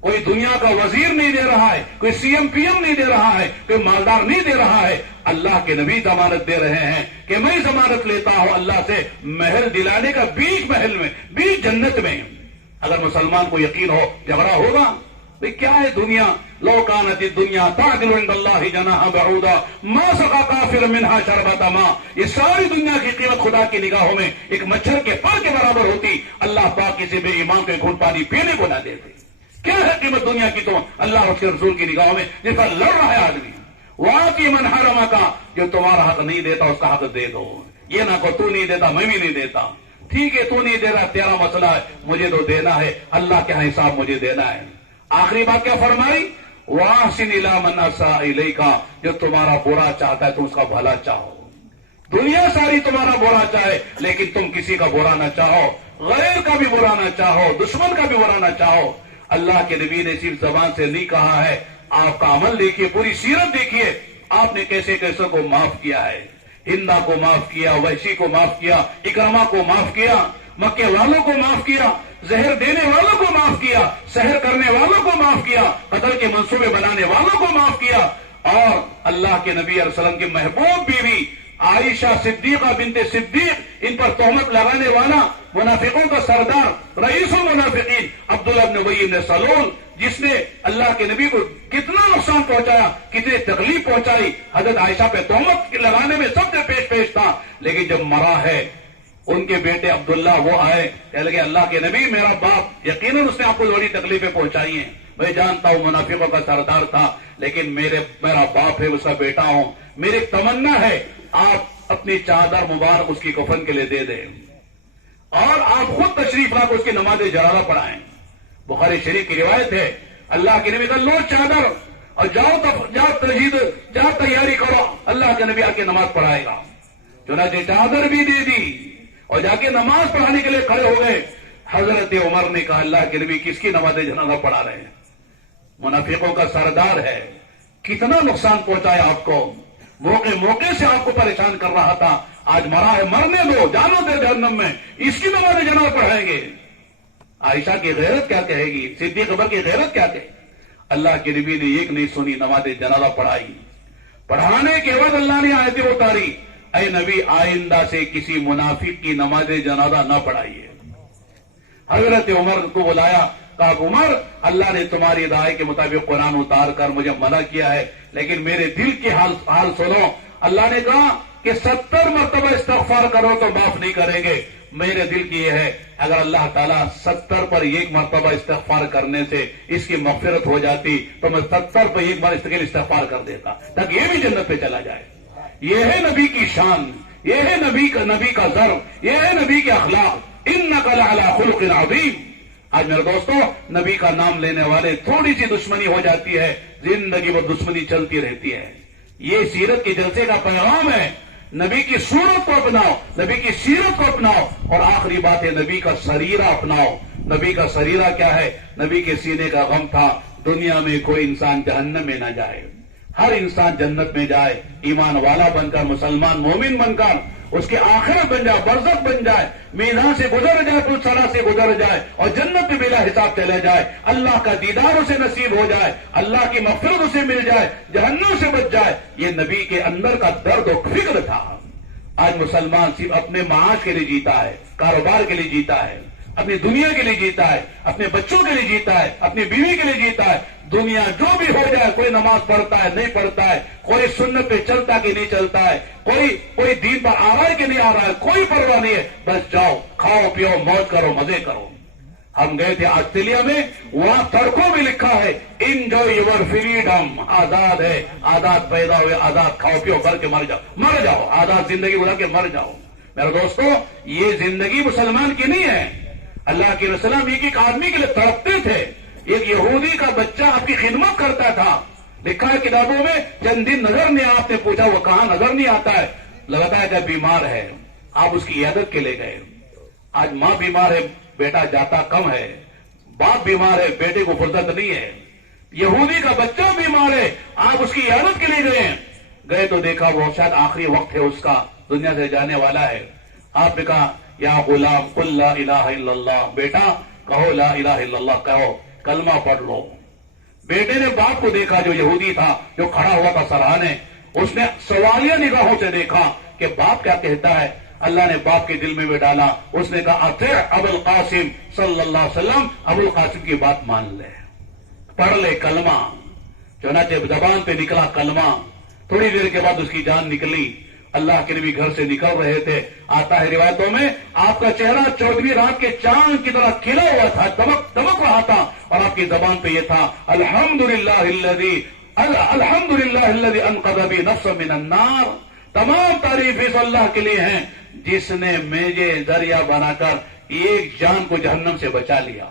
کوئی دنیا کا وزیر نہیں دے رہا ہے، کوئی سی ایم پی ایم نہیں دے رہا ہے، کوئی مالدار نہیں دے رہا ہے. اللہ کے نبی ضمانت دے رہے ہیں کہ میں ضمانت لیتا ہوں اللہ سے محل دلانے کا بیچ محل میں، بیچ جنت میں. اگر مسلمان کو یقین ہو جھگڑا ہوگا. بھئی کیا ہے دنیا؟ لو کانت الدنیا تعدل عند اللہ جناح بعوضہ ما سقى کافر منها شربۃ ماء. یہ ساری دنیا کی قیمت خدا کی نگاہوں میں ایک مچھر کے پر کے برابر ہوتی. اللہ پاک کسی بے ایمان کو ایک گھونٹ پانی پینے کو نہ دیتے. کیا ہے قیمت دنیا کی تو اللہ اور اس کے رسول کی نگاہوں میں جس پر لڑ رہا ہے آدمی. واقعی من حرم کا، جو تمہارا حق نہیں دیتا اس کا حق دے دو. یہ نہ کو تو نہیں دیتا میں بھی نہیں دیتا. ٹھیک ہے تو نہیں دے رہا تیرا مسئلہ ہے، مجھے تو دینا ہے، اللہ کے حساب مجھے دینا ہے. آخری بات کیا فرمائی؟ واحسن الی من اساء الیک، جو تمہارا برا چاہتا ہے تم اس کا بھلا چاہو. دنیا ساری تمہارا برا چاہے لیکن تم کسی کا برا نہ چاہو، غیر کا بھی برا نہ چاہو، دشمن کا بھی برا نہ چاہو. اللہ کے نبی نے صرف زبان سے نہیں کہا ہے، آپ کا عمل دیکھیے، پوری سیرت دیکھیے، آپ نے کیسے کیسے کو معاف کیا ہے. ہندا کو معاف کیا، وحشی کو معاف کیا، اکرما کو معاف کیا، مکے والوں کو معاف کیا، زہر دینے والوں کو معاف کیا، سحر کرنے والوں کو معاف کیا، قتل کے منصوبے بنانے والوں کو معاف کیا. اور اللہ کے نبی علیہ السلام کی محبوب بیوی عائشہ صدیقہ بنت صدیق، ان پر تہمت لگانے والا منافقوں کا سردار رئیس المنافقین عبداللہ بن ابی بن سلول، جس نے اللہ کے نبی کو کتنا نقصان پہنچایا، کتنی تکلیف پہنچائی، حضرت عائشہ پہ تہمت لگانے میں سب سے پیش تھا. لیکن جب مرا ہے ان کے بیٹے عبداللہ وہ آئے، کہنے لگے اللہ کے نبی میرا باپ یقیناً اس نے آپ کو بڑی تکلیفیں پہنچائی ہیں، میں جانتا ہوں منافقوں کا سردار تھا، لیکن میرا باپ ہے، اس کا بیٹا ہوں، میری تمنا ہے آپ اپنی چادر مبارک اس کی کفن کے لیے دے دیں اور آپ خود تشریف لا کر اس کی نماز جنازہ پڑھائیں. بخاری شریف کی روایت ہے، اللہ کے نبی کا لو چادر اور جاؤ تیاری کرو، اللہ کے نبی آ کے نماز پڑھائے گا. چنانچہ چادر بھی دے دی اور جا کے نماز پڑھانے کے لیے کھڑے ہو گئے. حضرت عمر نے کہا اللہ کے نبی کس کی نماز جنازہ پڑھا رہے ہیں؟ منافقوں کا سردار ہے، کتنا نقصان پہنچایا آپ کو، موقع سے آپ کو پریشان کر رہا تھا، آج مرا ہے مرنے دو، جانو دے جہنم میں، اس کی نماز جنازہ پڑھائیں گے. عائشہ کی غیرت کیا کہے گی، صدیق اکبر کی غیرت کیا کہے. اللہ کے نبی نے ایک نہیں سنی، نماز جنازہ پڑھائی. پڑھانے کے بعد اللہ نے آیتیں اتاری، اے نبی آئندہ سے کسی منافق کی نماز جنازہ نہ پڑھائیے. حضرت عمر کو بلایا, کہا عمر اللہ نے تمہاری رائے کے مطابق قرآن اتار کر مجھے منع کیا ہے, لیکن میرے دل کی حال سنو. اللہ نے کہا کہ 70 مرتبہ استغفار کرو تو معاف نہیں کریں گے. میرے دل کی یہ ہے اگر اللہ تعالیٰ 70 پر 1 مرتبہ استغفار کرنے سے اس کی مغفرت ہو جاتی تو میں 70 پر 1 بار استغفار کر دیتا تاکہ یہ بھی جنت پہ چلا جائے. یہ ہے نبی کی شان, یہ ہے نبی کا ضرب, یہ ہے نبی کے اخلاق. انک لعلی خلق عظیم. آج میرے دوستو نبی کا نام لینے والے تھوڑی سی دشمنی ہو جاتی ہے, زندگی میں دشمنی چلتی رہتی ہے. یہ سیرت کے جلسے کا پیغام ہے. نبی کی صورت کو اپناؤ, نبی کی سیرت کو اپناؤ, اور آخری بات ہے نبی کا سریرہ اپناؤ. نبی کا سریرہ کیا ہے؟ نبی کے سینے کا غم تھا دنیا میں کوئی انسان جہنم میں نہ جائے, ہر انسان جنت میں جائے, ایمان والا بن کر, مسلمان مومن بن کر, اس کے آخرت بن جائے, برزخ بن جائے, میدان سے گزر جائے, پلسرا سے گزر جائے, اور جنت میں بلا حساب چلے جائے. اللہ کا دیدار اسے نصیب ہو جائے, اللہ کی مغفرت اسے مل جائے, جہنم سے بچ جائے. یہ نبی کے اندر کا درد و فکر تھا. آج مسلمان صرف اپنے معاش کے لیے جیتا ہے, کاروبار کے لیے جیتا ہے, اپنی دنیا کے لیے جیتا ہے, اپنے بچوں کے لیے جیتا ہے, اپنی بیوی کے لیے جیتا ہے. دنیا جو بھی ہو جائے, کوئی نماز پڑھتا ہے نہیں پڑھتا ہے, کوئی سنت پہ چلتا کہ نہیں چلتا ہے, کوئی دین پر آ رہا ہے کہ نہیں آ رہا ہے, کوئی پرواہ نہیں ہے. بس جاؤ, کھاؤ پیو, موج کرو, مزے کرو. ہم گئے تھے آسٹریلیا میں, وہاں سڑکوں میں لکھا ہے انجوائے یور فریڈم. آزاد ہے, آزاد پیدا ہوئے, آزاد کھاؤ پیو کر کے مر جاؤ, آزاد زندگی گزار کے مر جاؤ. میرے دوستو یہ زندگی مسلمان کی نہیں ہے. اللہ کے رسول ایک آدمی کے لیے تڑپتے تھے. ایک یہودی کا بچہ آپ کی خدمت کرتا تھا, لکھا ہے کتابوں میں, چند دن نظر نہیں, آپ نے پوچھا وہ کہاں نظر نہیں آتا ہے, لگتا ہے کہ بیمار ہے, آپ اس کی عیادت کے لے گئے. آج ماں بیمار ہے, بیٹا جاتا کم ہے, باپ بیمار ہے, بیٹے کو فرصت نہیں ہے. یہودی کا بچہ بیمار ہے, آپ اس کی عیادت کے لیے گئے تو دیکھا وہ شاید آخری وقت ہے اس کا, دنیا سے جانے والا ہے. آپ نے کہا یا غلام قل لا الہ الا اللہ, بیٹا کہو لا الہ الا اللہ, کہو کلمہ پڑھ لو. بیٹے نے باپ کو دیکھا جو یہودی تھا, جو کھڑا ہوا تھا سراہنے, اس نے سوالیہ نگاہوں سے دیکھا کہ باپ کیا کہتا ہے. اللہ نے باپ کے دل میں بھی ڈالا, اس نے کہا اطیع ابو القاسم صلی اللہ علیہ وسلم, ابو القاسم کی بات مان لے, پڑھ لے کلمہ. چنانچہ زبان پہ نکلا کلمہ, تھوڑی دیر کے بعد اس کی جان نکلی. اللہ کے نبی گھر سے نکل رہے تھے, آتا ہے روایتوں میں آپ کا چہرہ 14ویں رات کے چاند کی طرح کھلا ہوا تھا, دمک رہا تھا, اور آپ کی زبان پہ یہ تھا الحمدللہ الذی انقذ بی نفسا من النار. تمام تعریف اس اللہ کے لیے ہیں جس نے مجھے ذریعہ بنا کر ایک جان کو جہنم سے بچا لیا.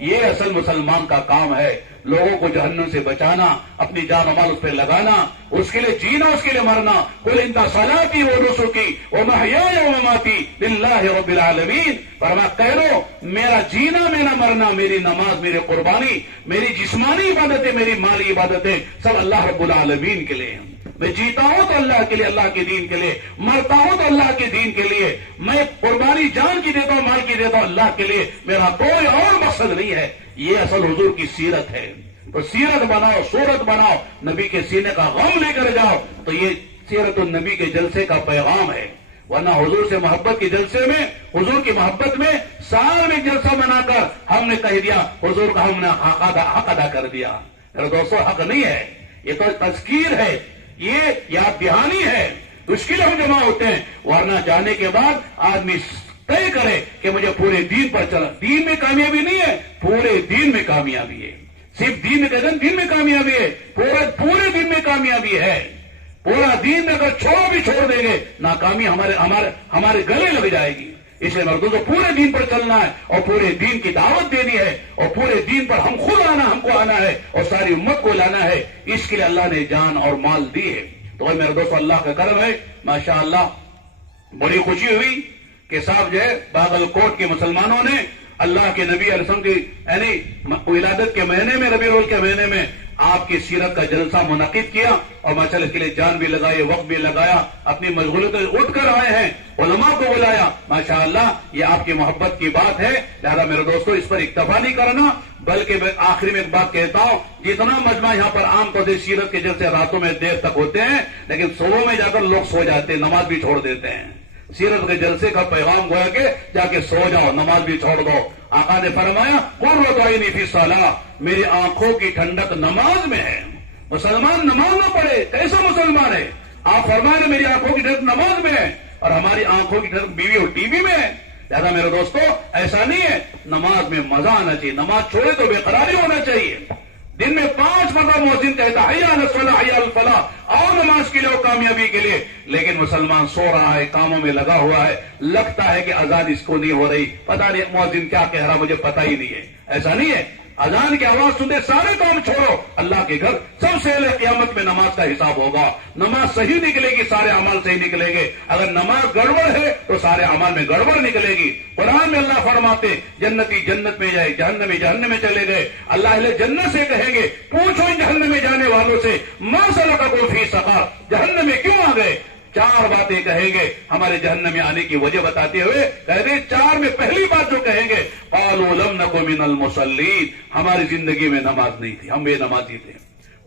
یہ اصل مسلمان کا کام ہے, لوگوں کو جہنم سے بچانا, اپنی جان و مال اس پہ لگانا, اس کے لیے جینا, اس کے لیے مرنا. قل ان صلاتی و نسکی و محیای و مماتی للہ رب العالمین. فرمایا کہہ دو میرا جینا, میرا مرنا, میری نماز, میری قربانی, میری جسمانی عبادتیں, میری مالی عبادتیں سب اللہ رب العالمین کے لیے ہیں. میں جیتا ہوں تو اللہ کے لیے, اللہ کے دین کے لیے, مرتا ہوں تو اللہ کے دین کے لیے. میں قربانی جان کی دیتا ہوں, مال کی دیتا ہوں اللہ کے لیے, میرا کوئی اور مقصد نہیں ہے. یہ اصل حضور کی سیرت ہے. تو سیرت بناؤ, صورت بناؤ, نبی کے سینے کا غم لے کر جاؤ. تو یہ سیرت النبی کے جلسے کا پیغام ہے. ورنہ حضور سے محبت کے جلسے میں, حضور کی محبت میں سال میں جلسہ بنا کر ہم نے کہہ دیا حضور کا ہم نے حق ادا کر دیا. میرے دوستو حق نہیں ہے, یہ تو تذکیر ہے, یہ یاد دہانی ہے. مشکل ہم جمع ہوتے ہیں, ورنہ جانے کے بعد آدمی طے کرے کہ مجھے پورے دین پر چلا. دین میں کامیابی نہیں ہے, پورے دین میں کامیابی ہے. صرف دین میں کہتے ہیں دین میں کامیابی ہے, پورے دین میں کامیابی ہے. پورا دین میں اگر بھی چھوڑ دیں گے ناکامی ہمارے گلے لگ جائے گی. اس لیے مردوں کو پورے دین پر چلنا ہے, اور پورے دین کی دعوت دینی ہے, اور پورے دین پر ہم خود ہم کو آنا ہے, اور ساری امت کو لانا ہے. اس کے لیے اللہ نے جان اور مال دی ہے. تو میرے دوستو اللہ کا کرم ہے, ماشاءاللہ بڑی خوشی ہوئی کہ صاحب جو ہے باغل کوٹ کے مسلمانوں نے اللہ کے نبی علیہ السلام کی یعنی ولادت کے مہینے میں, ربیع الاول کے مہینے میں آپ کی سیرت کا جلسہ منعقد کیا اور ماشاءاللہ اس کے لیے جان بھی لگائی، وقت بھی لگایا، اپنی مشغولیتوں سے اٹھ کر آئے ہیں، علماء کو بلایا، ماشاءاللہ یہ آپ کی محبت کی بات ہے۔ لہذا میرے دوستو اس پر اکتفا نہیں کرنا، بلکہ میں آخری میں ایک بات کہتا ہوں، جتنا مجمع یہاں پر عام طور سے سیرت کے جلسے راتوں میں دیر تک ہوتے ہیں، لیکن صبح میں جا کر لوگ سو جاتے ہیں، نماز بھی چھوڑ دیتے ہیں۔ سیرت کے جلسے کا پیغام گویا کہ جا کے سو جاؤ، نماز بھی چھوڑ دو۔ آقا نے فرمایا قرۃ عینی فی الصلاۃ، میری آنکھوں کی ٹھنڈک نماز میں ہے۔ مسلمان نماز نہ پڑھے کیسا مسلمان ہے؟ آپ فرمائیں میری آنکھوں کی ٹھنڈک نماز میں ہے، اور ہماری آنکھوں کی ٹھنڈک بیوی اور ٹی وی میں ہے۔ لہذا میرے دوستو ایسا نہیں ہے، نماز میں مزہ آنا چاہیے، نماز چھوڑے تو بے قراری ہونا چاہیے۔ دن میں 5 مرتبہ مؤذن کہتا ہے حی علی الصلاۃ حی علی الفلاح، اور نماز کے لیے اور کامیابی کے لیے، لیکن مسلمان سو رہا ہے، کاموں میں لگا ہوا ہے، لگتا ہے کہ اذان اس کو نہیں ہو رہی، پتہ نہیں مؤذن کیا کہہ رہا مجھے پتہ ہی نہیں ہے۔ ایسا نہیں ہے، اذان کی آواز سنتے سارے کام چھوڑو، اللہ کے گھر سب سے پہلے قیامت میں نماز کا حساب ہوگا۔ نماز صحیح نکلے گی، سارے اعمال صحیح نکلیں گے، اگر نماز گڑبڑ ہے تو سارے اعمال میں گڑبڑ نکلے گی۔ قرآن میں اللہ فرماتے جنتی جنت میں جائے، جہنمی جہنم میں چلے گئے۔ اللہ اہل جنت سے کہیں گے پوچھو ان جہنم میں جانے والوں سے ما سلککم فی سقر، جہنم میں کیوں آ گئے؟ 4 باتیں کہیں گے ہمارے جہنم میں آنے کی وجہ بتاتے ہوئے، کہتے ہیں 4 میں پہلی بات جو کہیں گے قالوا لم نک من المصلین، ہماری زندگی میں نماز نہیں تھی، ہم بے نمازی تھے۔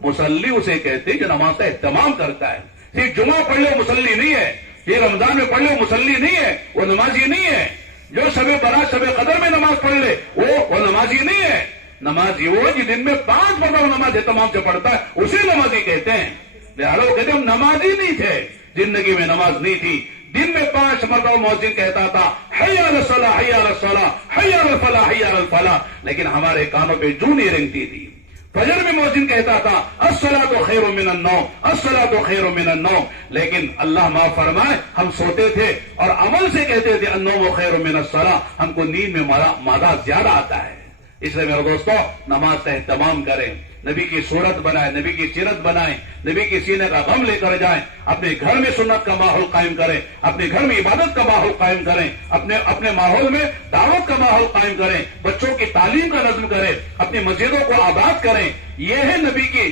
مصلی اسے کہتے جو نماز کا اہتمام کرتا ہے، صرف جمعہ پڑھ لو مصلی نہیں ہے، یہ رمضان میں پڑھ لو مصلی نہیں ہے، وہ نمازی نہیں ہے۔ جو شب برات شب قدر میں نماز پڑھ لے وہ نمازی نہیں ہے۔ نمازی وہ جو دن میں 5 مرتبہ نماز اہتمام سے پڑھتا ہے اسے نمازی کہتے ہیں۔ لہٰذا وہ کہتے ہیں ہم نمازی نہیں تھے، زندگی میں نماز نہیں تھی۔ دن میں 5 مرتبہ مؤذن کہتا تھا حی علی الصلاۃ حی علی الصلاۃ حی علی الفلاح حی علی الفلاح، لیکن ہمارے کانوں پہ جوں نہیں رنگتی تھی۔ فجر میں مؤذن کہتا تھا الصلاۃ خیر من النوم الصلاۃ خیر من النوم، لیکن اللہ معاف فرمائے ہم سوتے تھے اور عمل سے کہتے تھے النوم خیر من الصلاۃ، ہم کو نیند میں مزہ زیادہ آتا ہے۔ اس لیے میرے دوستو نماز کا اہتمام کریں، نبی کی صورت بنائیں، نبی کی سیرت بنائیں، نبی کی سینے کا غم لے کر جائیں، اپنے گھر میں سنت کا ماحول قائم کریں، اپنے گھر میں عبادت کا ماحول قائم کریں، اپنے ماحول میں دعوت کا ماحول قائم کریں، بچوں کی تعلیم کا نظم کریں، اپنی مسجدوں کو آباد کریں۔ یہ ہے نبی کی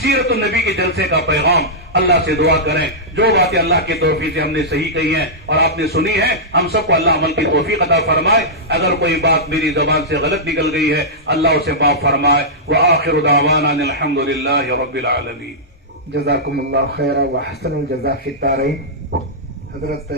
سیرت النبی کے جلسے کا پیغام۔ اللہ سے دعا کریں جو باتیں اللہ کی توفیق سے ہم نے صحیح کہی ہیں اور آپ نے سنی ہے، ہم سب کو اللہ عمل کی توفیق عطا فرمائے۔ اگر کوئی بات میری زبان سے غلط نکل گئی ہے اللہ اسے معاف فرمائے۔ وآخر دعوانا ان الحمد للہ رب العالمین۔ جزاکم اللہ خیرا وحسن الجزاء فی الدارین۔ حضرت